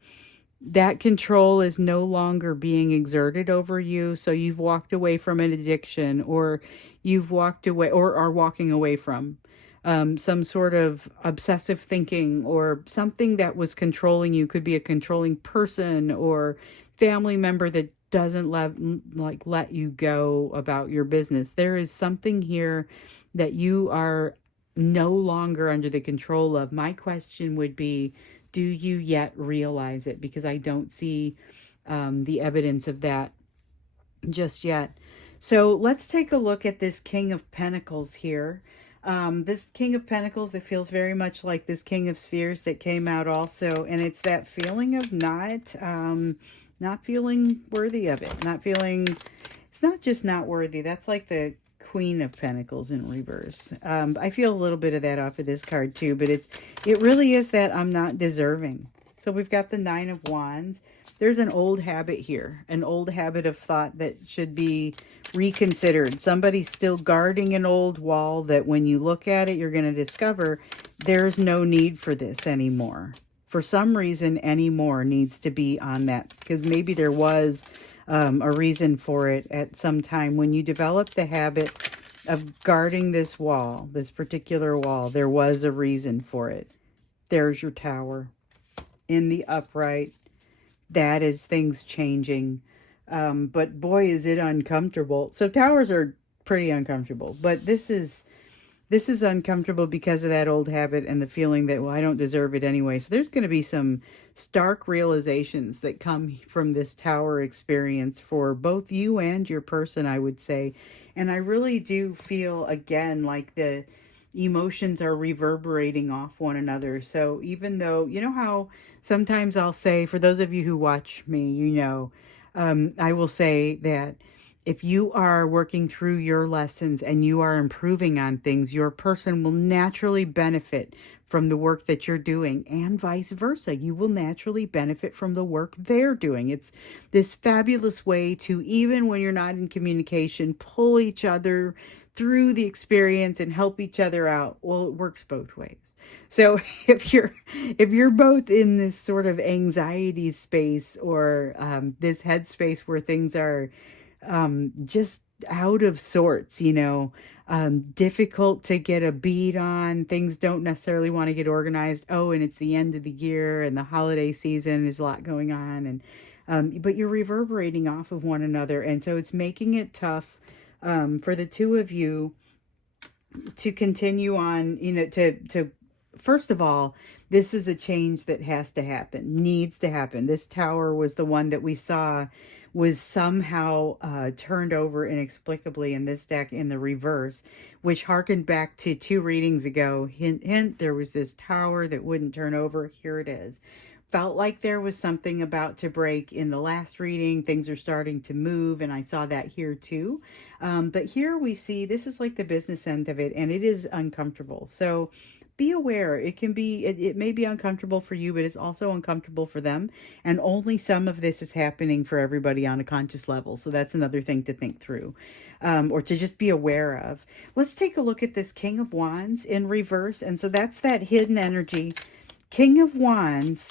that control is no longer being exerted over you. So you've walked away from an addiction, or you've walked away or are walking away from some sort of obsessive thinking, or something that was controlling you. Could be a controlling person or family member that doesn't let you go about your business. There is something here that you are no longer under the control of. My question would be, do you yet realize it? Because I don't see the evidence of that just yet. So let's take a look at this King of Pentacles here. This King of Pentacles, it feels very much like this King of Spheres that came out also. And it's that feeling of not feeling worthy of it. Not feeling, it's not just not worthy. That's like the Queen of Pentacles in reverse. I feel a little bit of that off of this card too, but it really is that I'm not deserving. So we've got the Nine of Wands. There's an old habit here, an old habit of thought that should be reconsidered. Somebody's still guarding an old wall that when you look at it, you're going to discover there's no need for this anymore. For some reason, anymore needs to be on that, because maybe there was a reason for it at some time. When you develop the habit of guarding this wall, this particular wall, there was a reason for it. There's your Tower in the upright. That is things changing. But boy, is it uncomfortable. So towers are pretty uncomfortable, but this is uncomfortable because of that old habit and the feeling that, well, I don't deserve it anyway. So there's going to be some stark realizations that come from this Tower experience for both you and your person, I would say. And I really do feel, again, like the emotions are reverberating off one another. So even though, you know how sometimes I'll say, for those of you who watch me, you know, I will say that if you are working through your lessons and you are improving on things, your person will naturally benefit from the work that you're doing, and vice versa. You will naturally benefit from the work they're doing. It's this fabulous way to, even when you're not in communication, pull each other through the experience and help each other out. Well, it works both ways. So if you're both in this sort of anxiety space, or this headspace where things are just out of sorts, you know, difficult to get a beat on, things don't necessarily want to get organized. Oh, and it's the end of the year and the holiday season, there's a lot going on, and but you're reverberating off of one another, and so it's making it tough for the two of you to continue on, you know, to first of all, this is a change that has to happen, needs to happen. This Tower was the one that we saw was somehow turned over inexplicably in this deck in the reverse, which harkened back to 2 readings ago. Hint, hint, there was this Tower that wouldn't turn over. Here it is. Felt like there was something about to break in the last reading. Things are starting to move, and I saw that here too. But here we see this is like the business end of it, and it is uncomfortable. So be aware. It may be uncomfortable for you, but it's also uncomfortable for them. And only some of this is happening for everybody on a conscious level. So that's another thing to think through, or to just be aware of. Let's take a look at this King of Wands in reverse. And so that's that hidden energy. King of Wands,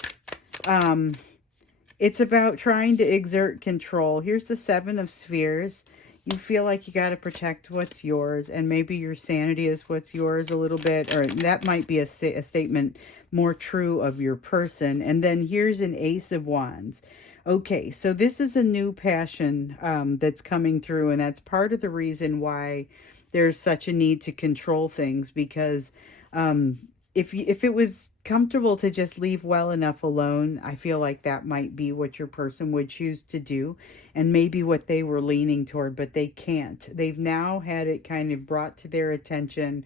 it's about trying to exert control. Here's the 7 of Spheres. You feel like you got to protect what's yours, and maybe your sanity is what's yours a little bit, or that might be a statement more true of your person. And then here's an Ace of Wands. Okay, so this is a new passion that's coming through, and that's part of the reason why there's such a need to control things, because if it was comfortable to just leave well enough alone, I feel like that might be what your person would choose to do, and maybe what they were leaning toward, but they can't. They've now had it kind of brought to their attention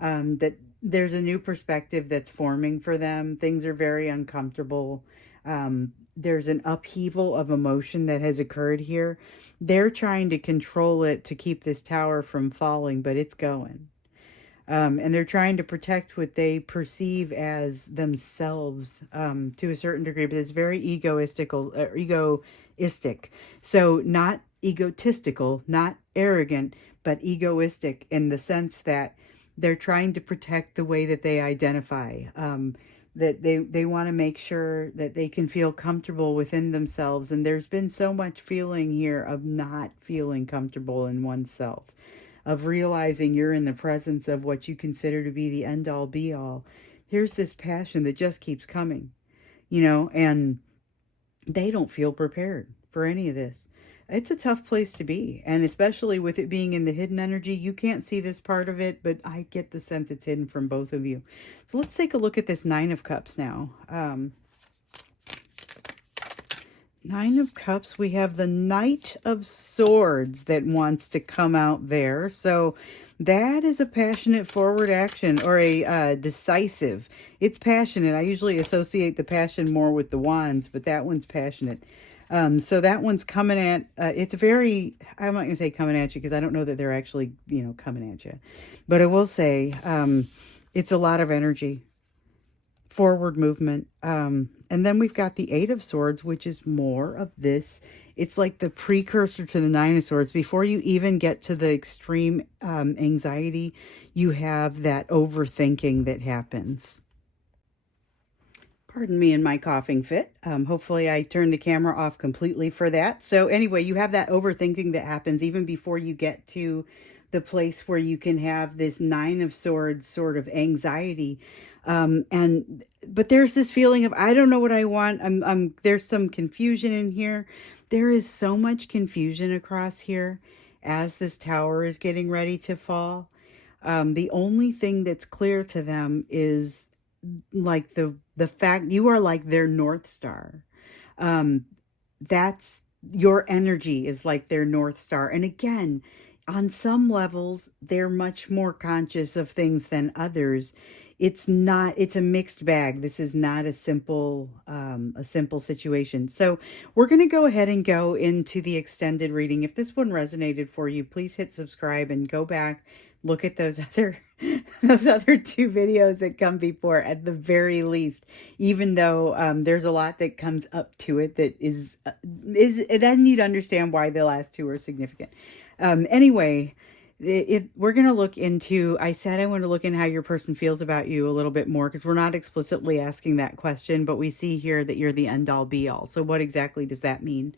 that there's a new perspective that's forming for them. Things are very uncomfortable. There's an upheaval of emotion that has occurred here. They're trying to control it to keep this Tower from falling, but it's going. And they're trying to protect what they perceive as themselves to a certain degree, but it's very egoistic. So not egotistical, not arrogant, but egoistic in the sense that they're trying to protect the way that they identify. That they want to make sure that they can feel comfortable within themselves. And there's been so much feeling here of not feeling comfortable in oneself, of realizing you're in the presence of what you consider to be the end-all be-all. Here's this passion that just keeps coming, you know, and they don't feel prepared for any of this. It's a tough place to be, and especially with it being in the hidden energy, you can't see this part of it, but I get the sense it's hidden from both of you. So let's take a look at this 9 of Cups now. 9 of Cups, we have the Knight of Swords that wants to come out there. So that is a passionate forward action, or a decisive. It's passionate. I usually associate the passion more with the Wands, but that one's passionate. So that one's coming at, it's very, I'm not going to say coming at you because I don't know that they're actually, coming at you. But I will say it's a lot of energy, forward movement. And then we've got the Eight of Swords, which is more of this. It's like the precursor to the Nine of Swords. Before you even get to the extreme anxiety, you have that overthinking that happens. Pardon me in my coughing fit. Hopefully I turned the camera off completely for that. So anyway, you have that overthinking that happens even before you get to the place where you can have this Nine of Swords sort of anxiety. But there's this feeling of, I don't know what I want. There's some confusion in here. There is so much confusion across here as this tower is getting ready to fall. The only thing that's clear to them is like the fact you are like their North Star. um that's your energy is like their North Star. And again, on some levels they're much more conscious of things than others. It's a mixed bag. This is not a simple situation. So we're going to go ahead and go into the extended reading. If this one resonated for you, please hit subscribe and go back, look at those other those other two videos that come before at the very least, even though there's a lot that comes up to it that is then you'd understand why the last two are significant. Anyway, we're going to look into, I said I want to look in how your person feels about you a little bit more, because we're not explicitly asking that question, but we see here that you're the end all be all. So what exactly does that mean?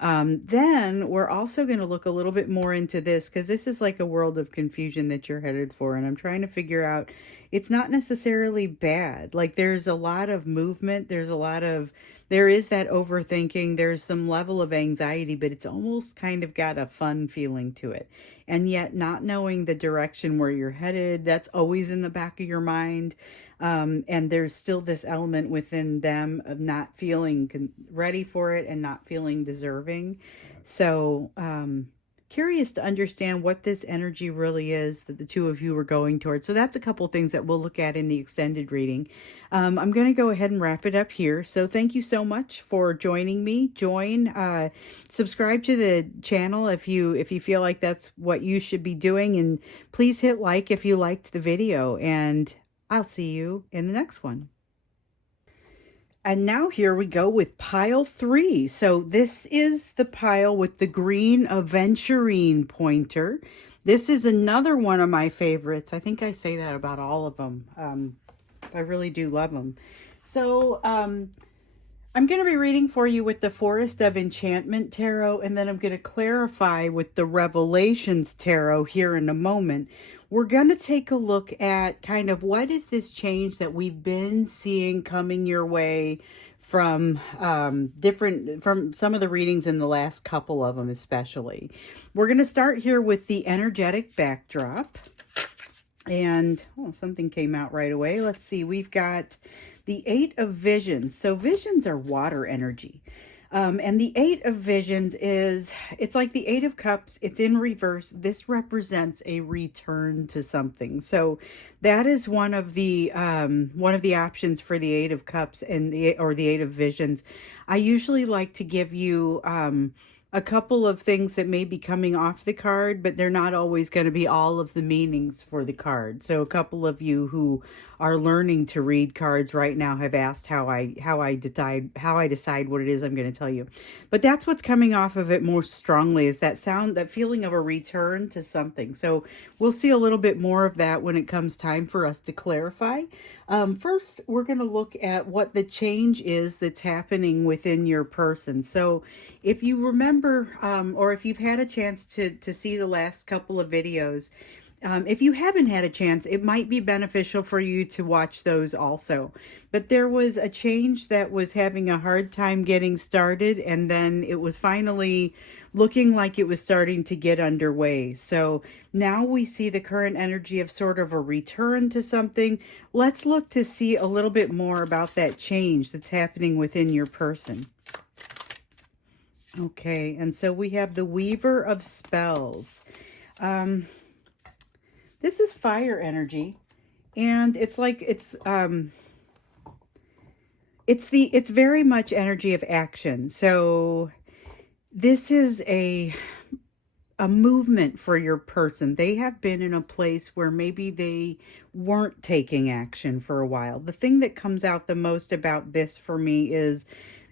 Then we're also going to look a little bit more into this, because this is like a world of confusion that you're headed for. And I'm trying to figure out, it's not necessarily bad. Like there's a lot of movement. There is that overthinking. There's some level of anxiety, but it's almost kind of got a fun feeling to it. And yet not knowing the direction where you're headed, that's always in the back of your mind. And there's still this element within them of not feeling ready for it and not feeling deserving. So, curious to understand what this energy really is that the two of you are going towards. So that's a couple things that we'll look at in the extended reading. I'm going to go ahead and wrap it up here. So thank you so much for joining me. Subscribe to the channel if you feel like that's what you should be doing, and please hit like if you liked the video, and I'll see you in the next one. And now here we go with pile 3. So this is the pile with the green aventurine pointer. This is another one of my favorites. I think I say that about all of them. I really do love them. So I'm going to be reading for you with the Forest of Enchantment Tarot, and then I'm going to clarify with the Revelations Tarot here in a moment. We're going to take a look at kind of what is this change that we've been seeing coming your way from from some of the readings in the last couple of them especially. We're going to start here with the energetic backdrop. And something came out right away. Let's see. We've got the Eight of Visions. So visions are water energy. And the Eight of Visions it's like the Eight of Cups. It's in reverse. This represents a return to something. So that is one of the options for the Eight of Cups or the Eight of Visions. I usually like to give you a couple of things that may be coming off the card, but they're not always going to be all of the meanings for the card. So a couple of you who are learning to read cards right now have asked how I decide what it is I'm going to tell you. But that's what's coming off of it more strongly, is that feeling of a return to something. So we'll see a little bit more of that when it comes time for us to clarify. First, we're going to look at what the change is that's happening within your person. So if you remember, or if you've had a chance to see the last couple of videos, if you haven't had a chance, it might be beneficial for you to watch those also. But there was a change that was having a hard time getting started, and then it was finally looking like it was starting to get underway. So now we see the current energy of sort of a return to something. Let's look to see a little bit more about that change that's happening within your person. Okay, and so we have the Weaver of Spells. This is fire energy, and it's like it's very much energy of action. So this is a movement for your person. They have been in a place where maybe they weren't taking action for a while. The thing that comes out the most about this for me is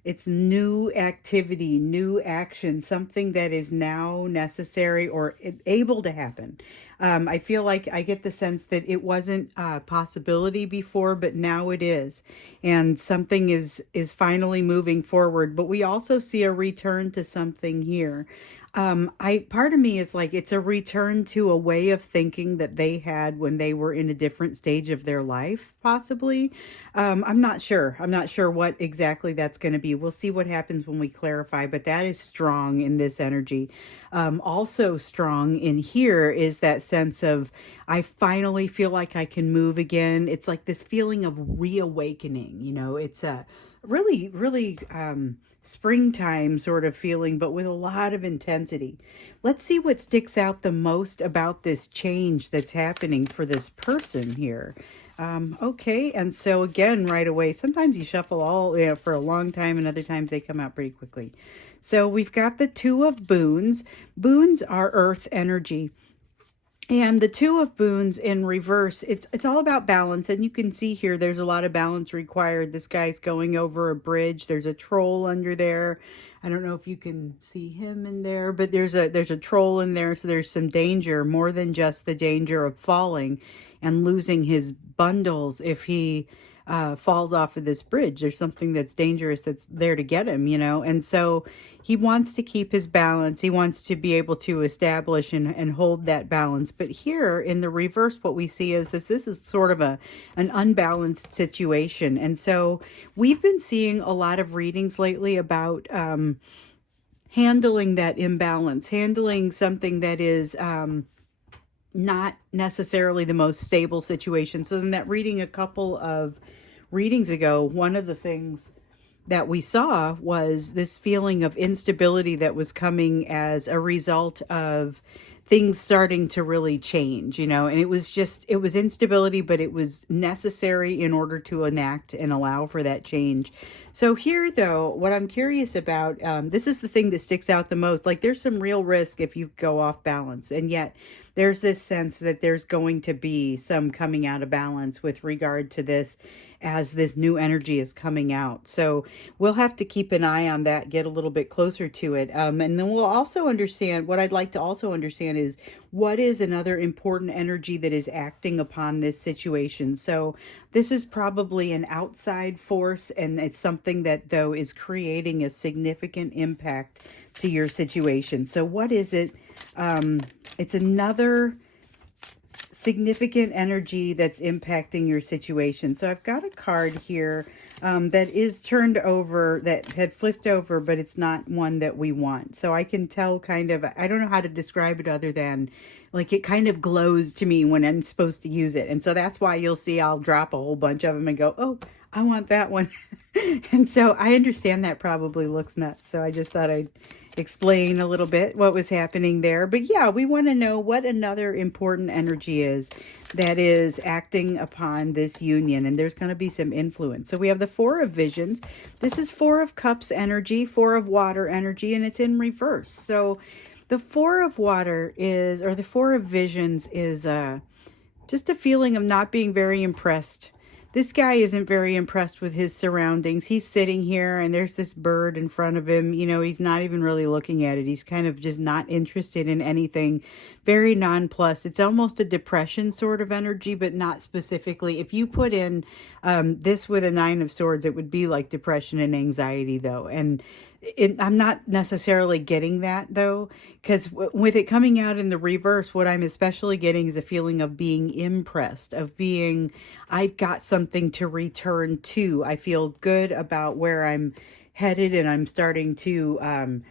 it's new activity, new action, something that is now necessary or able to happen. I feel like I get the sense that it wasn't a possibility before, but now it is, and something is finally moving forward. But we also see a return to something here. I part of me is like it's a return to a way of thinking that they had when they were in a different stage of their life, possibly. I'm not sure. I'm not sure what exactly that's going to be. We'll see what happens when we clarify, but that is strong in this energy. Also strong in here is that sense of I finally feel like I can move again. It's like this feeling of reawakening. It's a really springtime sort of feeling, but with a lot of intensity. Let's see what sticks out the most about this change that's happening for this person here. Okay, and so again, right away, sometimes you shuffle all, for a long time, and other times they come out pretty quickly. So we've got the Two of Boons. Boons are earth energy. And the Two of Boons in reverse, it's all about balance. And you can see here there's a lot of balance required. This guy's going over a bridge. There's a troll under there. I don't know if you can see him in there, but there's a troll in there, so there's some danger, more than just the danger of falling and losing his bundles if he falls off of this bridge. There's something that's dangerous that's there to get him. And so he wants to keep his balance. He wants to be able to establish and hold that balance. But here in the reverse, what we see is that this is sort of an unbalanced situation. And so we've been seeing a lot of readings lately about handling that imbalance, handling something that is not necessarily the most stable situation. So in that reading a couple of readings ago, one of the things that we saw was this feeling of instability that was coming as a result of things starting to really change, and it was instability, but it was necessary in order to enact and allow for that change. So here, though, what I'm curious about, this is the thing that sticks out the most. Like, there's some real risk if you go off balance, and yet there's this sense that there's going to be some coming out of balance with regard to this as this new energy is coming out. So we'll have to keep an eye on that, get a little bit closer to it. And then we'll also understand, what I'd like to also understand is what is another important energy that is acting upon this situation. So this is probably an outside force, and it's something that, though, is creating a significant impact to your situation. So what is it? It's another significant energy that's impacting your situation. So I've got a card here that is turned over, that had flipped over, but it's not one that we want. So I can tell kind of, I don't know how to describe it other than like it kind of glows to me when I'm supposed to use it. And so that's why you'll see I'll drop a whole bunch of them and go, oh, I want that one. And so I understand that probably looks nuts. So I just thought I'd explain a little bit what was happening there. But yeah, we want to know what another important energy is that is acting upon this union, and there's going to be some influence. So we have the Four of Visions. This is Four of Cups energy, Four of Water energy, and it's in reverse. So the Four of Water is, or the Four of Visions is just a feeling of not being very impressed. This guy isn't very impressed with his surroundings. He's sitting here and there's this bird in front of him. He's not even really looking at it. He's kind of just not interested in anything. Very nonplussed. It's almost a depression sort of energy, but not specifically. If you put in this with a Nine of Swords, it would be like depression and anxiety, though. And I'm not necessarily getting that, though, because with it coming out in the reverse, what I'm especially getting is a feeling of being impressed, of being, I've got something to return to. I feel good about where I'm headed, and I'm starting to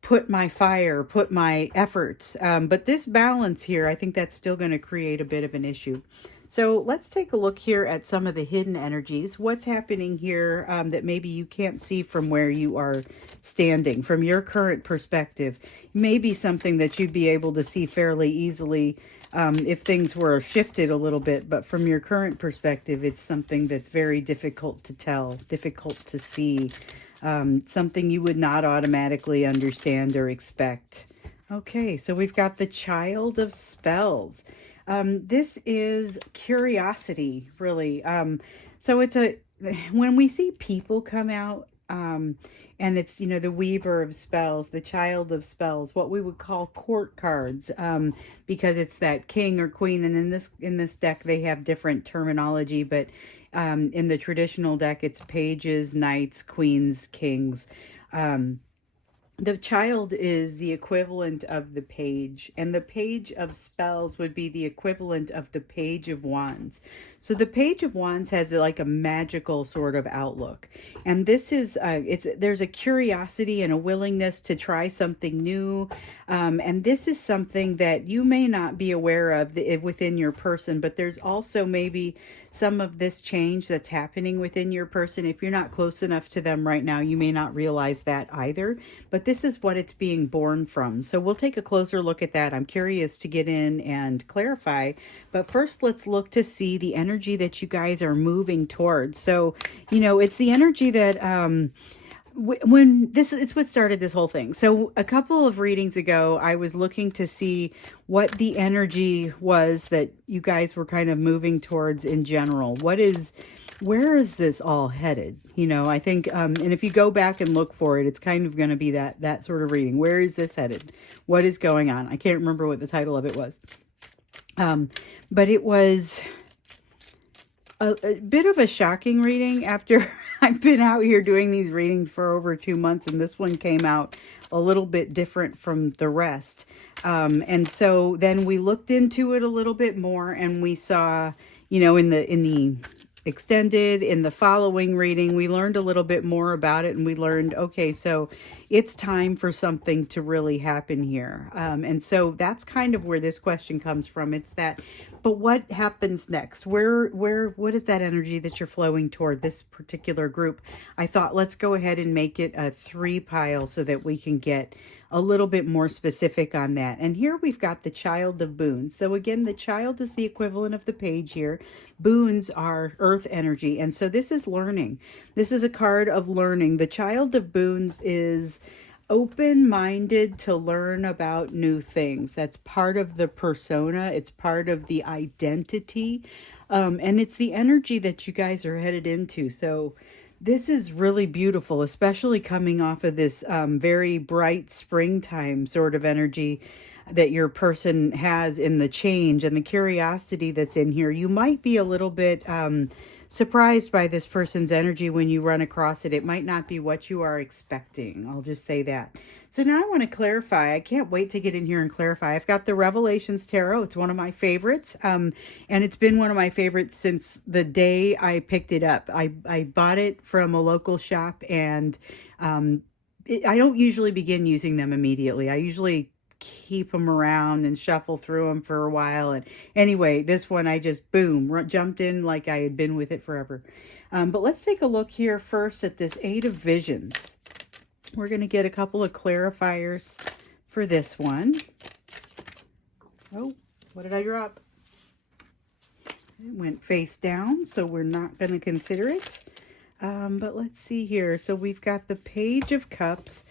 put my efforts. But this balance here, I think that's still going to create a bit of an issue. So let's take a look here at some of the hidden energies. What's happening here that maybe you can't see from where you are standing, from your current perspective. Maybe something that you'd be able to see fairly easily if things were shifted a little bit. But from your current perspective, it's something that's very difficult to tell, difficult to see, something you would not automatically understand or expect. Okay, so we've got the Child of Spells. This is curiosity, really. So it's a, when we see people come out, and it's, the Weaver of Spells, the Child of Spells, what we would call court cards, because it's that king or queen. And in this deck, they have different terminology, but in the traditional deck, it's pages, knights, queens, kings. Um, the child is the equivalent of the page, and the page of spells would be the equivalent of the page of wands. So the page of wands has like a magical sort of outlook, and this is there's a curiosity and a willingness to try something new, and this is something that you may not be aware of within your person, but there's also maybe some of this change that's happening within your person. If you're not close enough to them right now, you may not realize that either, but this is what it's being born from. So we'll take a closer look at that. I'm curious to get in and clarify, but first let's look to see the energy that you guys are moving towards. So, it's the energy that when this it's what started this whole thing. So a couple of readings ago, I was looking to see what the energy was that you guys were kind of moving towards in general. Where is this all headed? I think, and if you go back and look for it, it's kind of going to be that sort of reading. Where is this headed? What is going on? I can't remember what the title of it was. But it was a bit of a shocking reading after I've been out here doing these readings for over 2 months, and this one came out a little bit different from the rest. And so then we looked into it a little bit more, and we saw, in the extended, in the following reading, we learned a little bit more about it, and we learned, okay, so it's time for something to really happen here. And so that's kind of where this question comes from. It's that, but what happens next? What is that energy that you're flowing toward this particular group? I thought, let's go ahead and make it a 3 pile so that we can get a little bit more specific on that. And here we've got the Child of Boons. So again, the child is the equivalent of the page here. Boons are earth energy. And so this is learning. This is a card of learning. The Child of Boons is open-minded to learn about new things. That's part of the persona. It's part of the identity. And it's the energy that you guys are headed into. So this is really beautiful, especially coming off of this very bright springtime sort of energy that your person has in the change and the curiosity that's in here. You might be a little bit surprised by this person's energy when you run across it. It might not be what you are expecting. I'll just say that. So now I want to clarify. I can't wait to get in here and clarify. I've got the Revelations Tarot. It's one of my favorites. And it's been one of my favorites since the day I picked it up. I bought it from a local shop, and I don't usually begin using them immediately. I usually keep them around and shuffle through them for a while. And anyway, this one I just, boom, jumped in like I had been with it forever. But let's take a look here first at this Eight of Visions. We're going to get a couple of clarifiers for this one. Oh, what did I drop? It went face down, so we're not going to consider it. But let's see here. So we've got the Page of Cups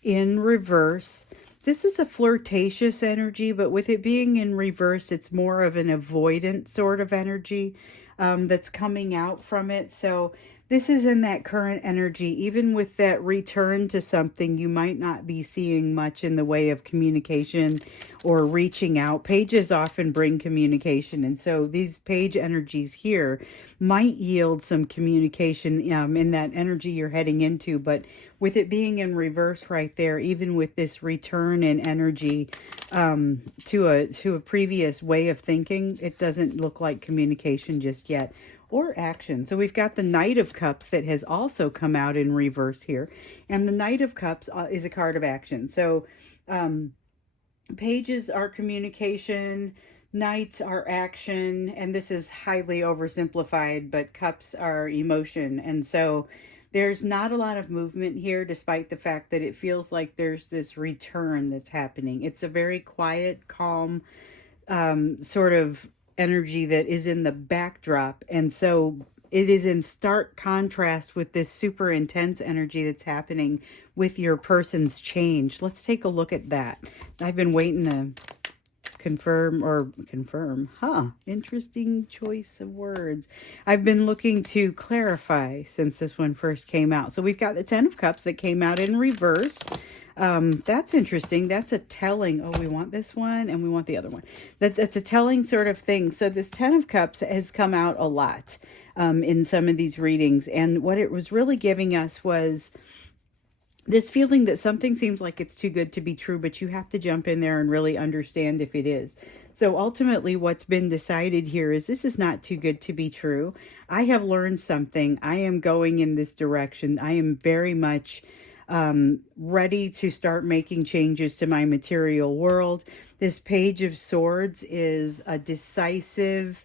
in reverse. This is a flirtatious energy, but with it being in reverse, it's more of an avoidant sort of energy that's coming out from it. So this is in that current energy. Even with that return to something, you might not be seeing much in the way of communication or reaching out. Pages often bring communication, and so these page energies here might yield some communication in that energy you're heading into. But with it being in reverse right there, even with this return in energy to a previous way of thinking, it doesn't look like communication just yet, or action. So we've got the Knight of Cups that has also come out in reverse here. And the Knight of Cups is a card of action. So pages are communication, knights are action, and this is highly oversimplified, but cups are emotion. And so there's not a lot of movement here, despite the fact that it feels like there's this return that's happening. It's a very quiet, calm sort of energy that is in the backdrop. And so it is in stark contrast with this super intense energy that's happening with your person's change. Let's take a look at that. I've been waiting to confirm. Interesting choice of words. I've been looking to clarify since this one first came out. So we've got the Ten of Cups that came out in reverse. That's interesting. That's a telling. Oh, we want this one and we want the other one. That's a telling sort of thing. So this Ten of Cups has come out a lot in some of these readings. And what it was really giving us was this feeling that something seems like it's too good to be true, but you have to jump in there and really understand if it is. So ultimately, what's been decided here is this is not too good to be true. I have learned something. I am going in this direction. I am very much ready to start making changes to my material world. This Page of Swords is a decisive,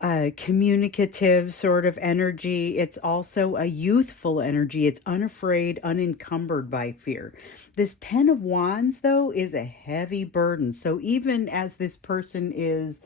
communicative sort of energy. It's also a youthful energy. It's unafraid, unencumbered by fear. This Ten of Wands, though, is a heavy burden. So even as this person is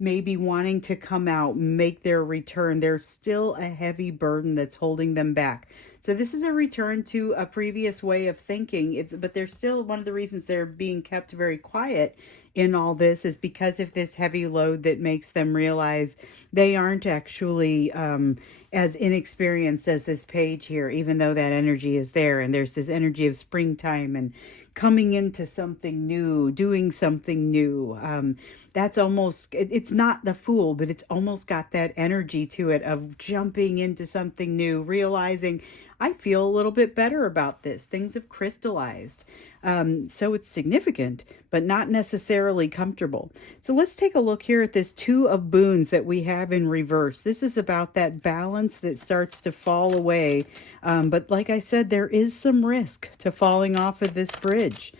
maybe wanting to come out, make their return, there's still a heavy burden that's holding them back. So this is a return to a previous way of thinking. But there's still, one of the reasons they're being kept very quiet in all this is because of this heavy load that makes them realize they aren't actually as inexperienced as this page here, even though that energy is there. And there's this energy of springtime and coming into something new, doing something new. That's almost, it's not the Fool, but it's almost got that energy to it of jumping into something new, realizing I feel a little bit better about this. Things have crystallized. So it's significant, but not necessarily comfortable. So let's take a look here at this Two of Boons that we have in reverse. This is about that balance that starts to fall away. But like I said, there is some risk to falling off of this bridge.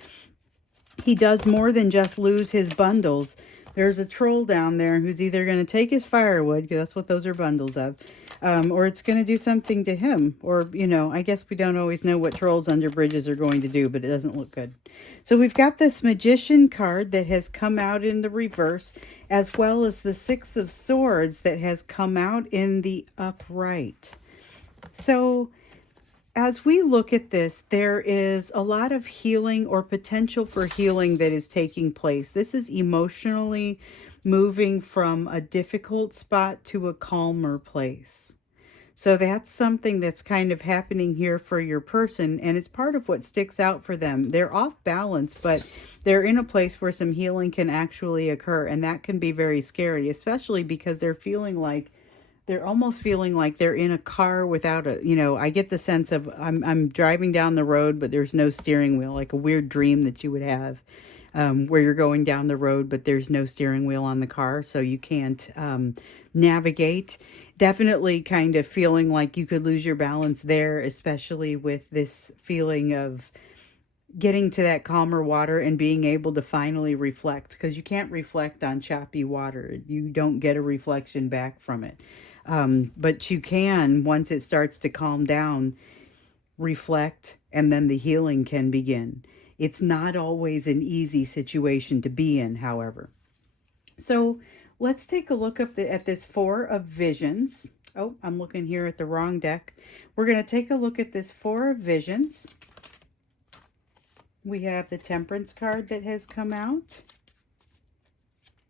He does more than just lose his bundles. There's a troll down there who's either going to take his firewood, because that's what those are bundles of, or it's going to do something to him. Or, you know, I guess we don't always know what trolls under bridges are going to do, but it doesn't look good. So we've got this Magician card that has come out in the reverse, as well as the Six of Swords that has come out in the upright. So as we look at this, there is a lot of healing or potential for healing that is taking place. This is emotionally moving from a difficult spot to a calmer place. So that's something that's kind of happening here for your person, and it's part of what sticks out for them. They're off balance, but they're in a place where some healing can actually occur, and that can be very scary, especially because they're almost feeling like they're in a car without a, you know, I get the sense of I'm driving down the road, but there's no steering wheel, like a weird dream that you would have, where you're going down the road, but there's no steering wheel on the car, so you can't navigate. Definitely kind of feeling like you could lose your balance there, especially with this feeling of getting to that calmer water and being able to finally reflect, because you can't reflect on choppy water. You don't get a reflection back from it. But you can, once it starts to calm down, reflect, and then the healing can begin. It's not always an easy situation to be in, however. So let's take a look at this Four of Visions. Oh, I'm looking here at the wrong deck. We're going to take a look at this Four of Visions. We have the Temperance card that has come out.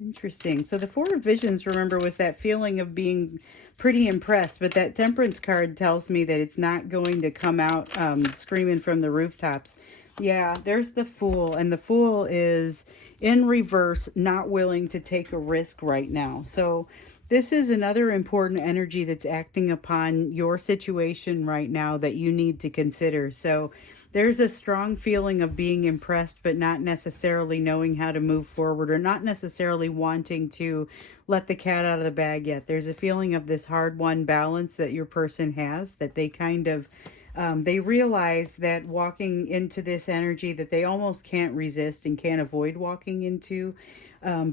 Interesting. So the Four of Visions, remember, was that feeling of being pretty impressed, but that Temperance card tells me that it's not going to come out screaming from the rooftops. Yeah, there's the Fool, and the Fool is in reverse, not willing to take a risk right now. So this is another important energy that's acting upon your situation right now that you need to consider. So there's a strong feeling of being impressed, but not necessarily knowing how to move forward, or not necessarily wanting to let the cat out of the bag yet. There's a feeling of this hard-won balance that your person has, that they kind of, they realize that walking into this energy that they almost can't resist and can't avoid walking into,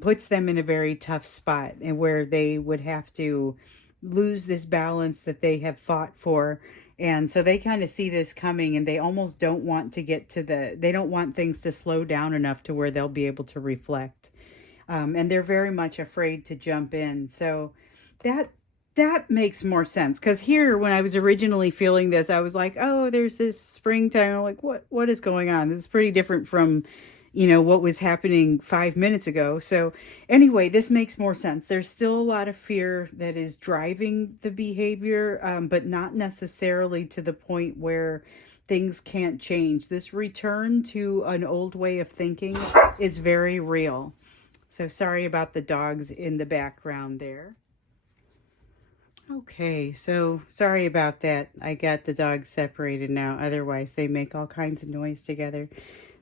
puts them in a very tough spot, and where they would have to lose this balance that they have fought for. And so they kind of see this coming, and they almost don't want to get to they don't want things to slow down enough to where they'll be able to reflect. And they're very much afraid to jump in. So that that makes more sense, because here, when I was originally feeling this, I was like, oh, there's this springtime. I'm like, what is going on? This is pretty different from, what was happening 5 minutes ago. So anyway, this makes more sense. There's still a lot of fear that is driving the behavior, but not necessarily to the point where things can't change. This return to an old way of thinking is very real. So sorry about the dogs in the background there. Okay, so sorry about that. I got the dogs separated now. Otherwise, they make all kinds of noise together.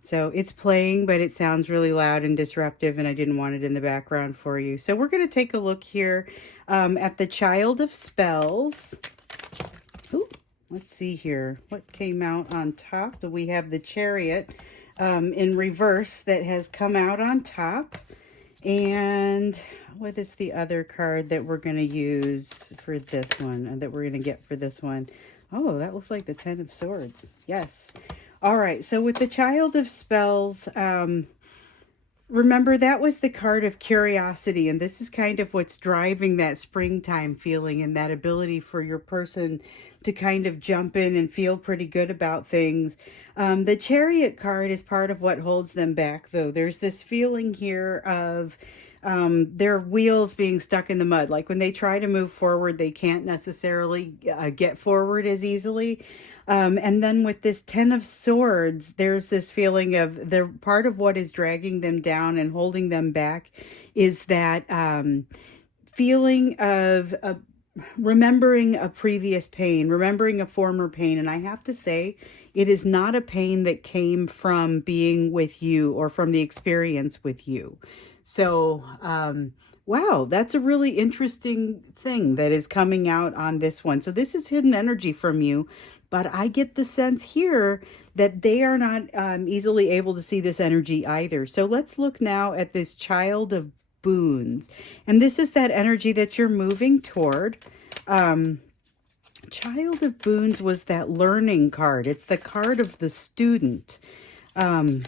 So it's playing, but it sounds really loud and disruptive, and I didn't want it in the background for you. So we're going to take a look here at the Child of Spells. Ooh, let's see here. What came out on top? We have the Chariot in reverse that has come out on top. And what is the other card that we're going to use for this one, and that we're going to get for this one? Oh, that looks like the Ten of Swords. Yes. All right. So with the Child of Spells, remember, that was the card of curiosity, and this is kind of what's driving that springtime feeling and that ability for your person to kind of jump in and feel pretty good about things. The Chariot card is part of what holds them back, though. There's this feeling here of their wheels being stuck in the mud. Like when they try to move forward, they can't necessarily get forward as easily. And then with this Ten of Swords, there's this feeling of the part of what is dragging them down and holding them back is that feeling of remembering a previous pain, remembering a former pain. And I have to say, it is not a pain that came from being with you or from the experience with you. So, wow, that's a really interesting thing that is coming out on this one. So this is hidden energy from you, but I get the sense here that they are not easily able to see this energy either. So let's look now at this Child of Boons. And this is that energy that you're moving toward. Child of Boons was that learning card. It's the card of the student. All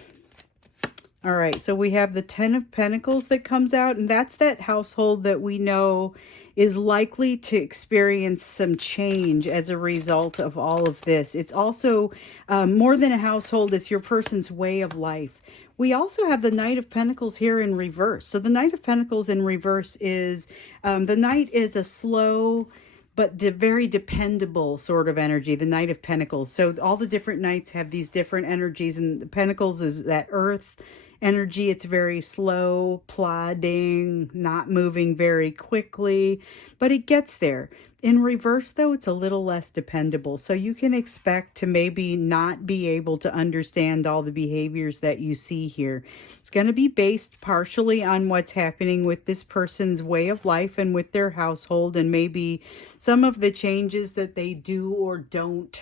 right, so we have the Ten of Pentacles that comes out, and that's that household that we know is likely to experience some change as a result of all of this. It's also more than a household, it's your person's way of life. We also have the Knight of Pentacles here in reverse. So the Knight of Pentacles in reverse is, the Knight is a slow but very dependable sort of energy, the Knight of Pentacles. So all the different knights have these different energies, and the Pentacles is that earth energy. It's very slow, plodding, not moving very quickly, but it gets there. In reverse, though, it's a little less dependable. So you can expect to maybe not be able to understand all the behaviors that you see here. It's going to be based partially on what's happening with this person's way of life and with their household, and maybe some of the changes that they do or don't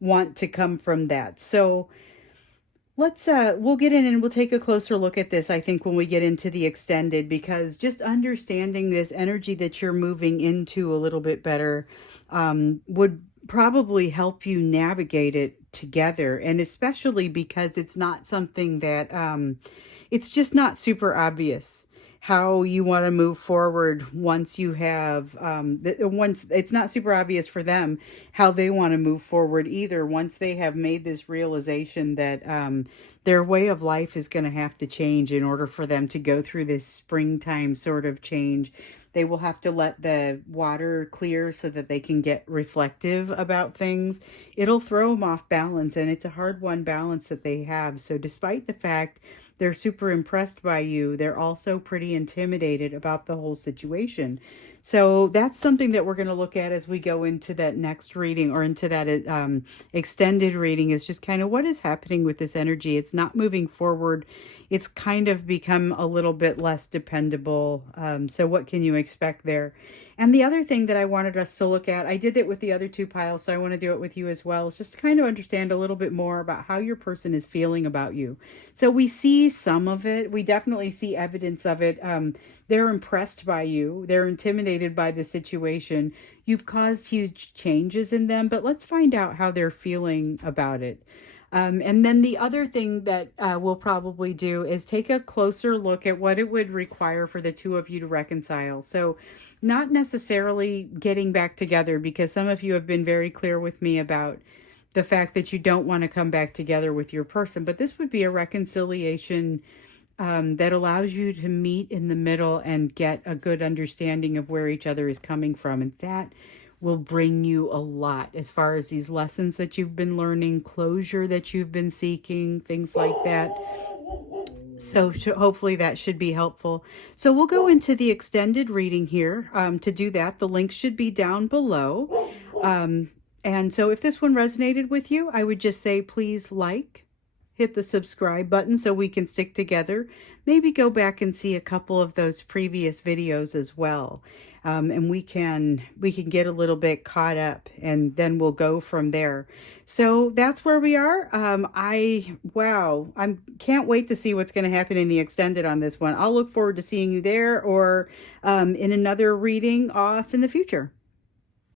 want to come from that. So we'll get in and we'll take a closer look at this, I think, when we get into the extended, because just understanding this energy that you're moving into a little bit better would probably help you navigate it together. And especially because it's not something that, it's just not super obvious how you want to move forward once you have once it's not super obvious for them how they want to move forward either, once they have made this realization that their way of life is going to have to change in order for them to go through this springtime sort of change. They will have to let the water clear so that they can get reflective about things. It'll throw them off balance, and it's a hard-won balance that they have. So despite the fact they're super impressed by you, they're also pretty intimidated about the whole situation. So that's something that we're going to look at as we go into that next reading, or into that extended reading, is just kind of what is happening with this energy. It's not moving forward. It's kind of become a little bit less dependable. So what can you expect there? And the other thing that I wanted us to look at, I did it with the other two piles, so I want to do it with you as well, is just to kind of understand a little bit more about how your person is feeling about you. So we see some of it. We definitely see evidence of it. They're impressed by you. They're intimidated by the situation. You've caused huge changes in them, but let's find out how they're feeling about it. And then the other thing that we'll probably do is take a closer look at what it would require for the two of you to reconcile. So, not necessarily getting back together, because some of you have been very clear with me about the fact that you don't want to come back together with your person, but this would be a reconciliation that allows you to meet in the middle and get a good understanding of where each other is coming from. And that will bring you a lot as far as these lessons that you've been learning, closure that you've been seeking, things like that. So hopefully that should be helpful. So we'll go into the extended reading here. To do that, the link should be down below. And so if this one resonated with you, I would just say please hit the subscribe button so we can stick together. Maybe go back and see a couple of those previous videos as well. And we can get a little bit caught up, and then we'll go from there. So that's where we are. Wow, I can't wait to see what's going to happen in the extended on this one. I'll look forward to seeing you there, or in another reading off in the future.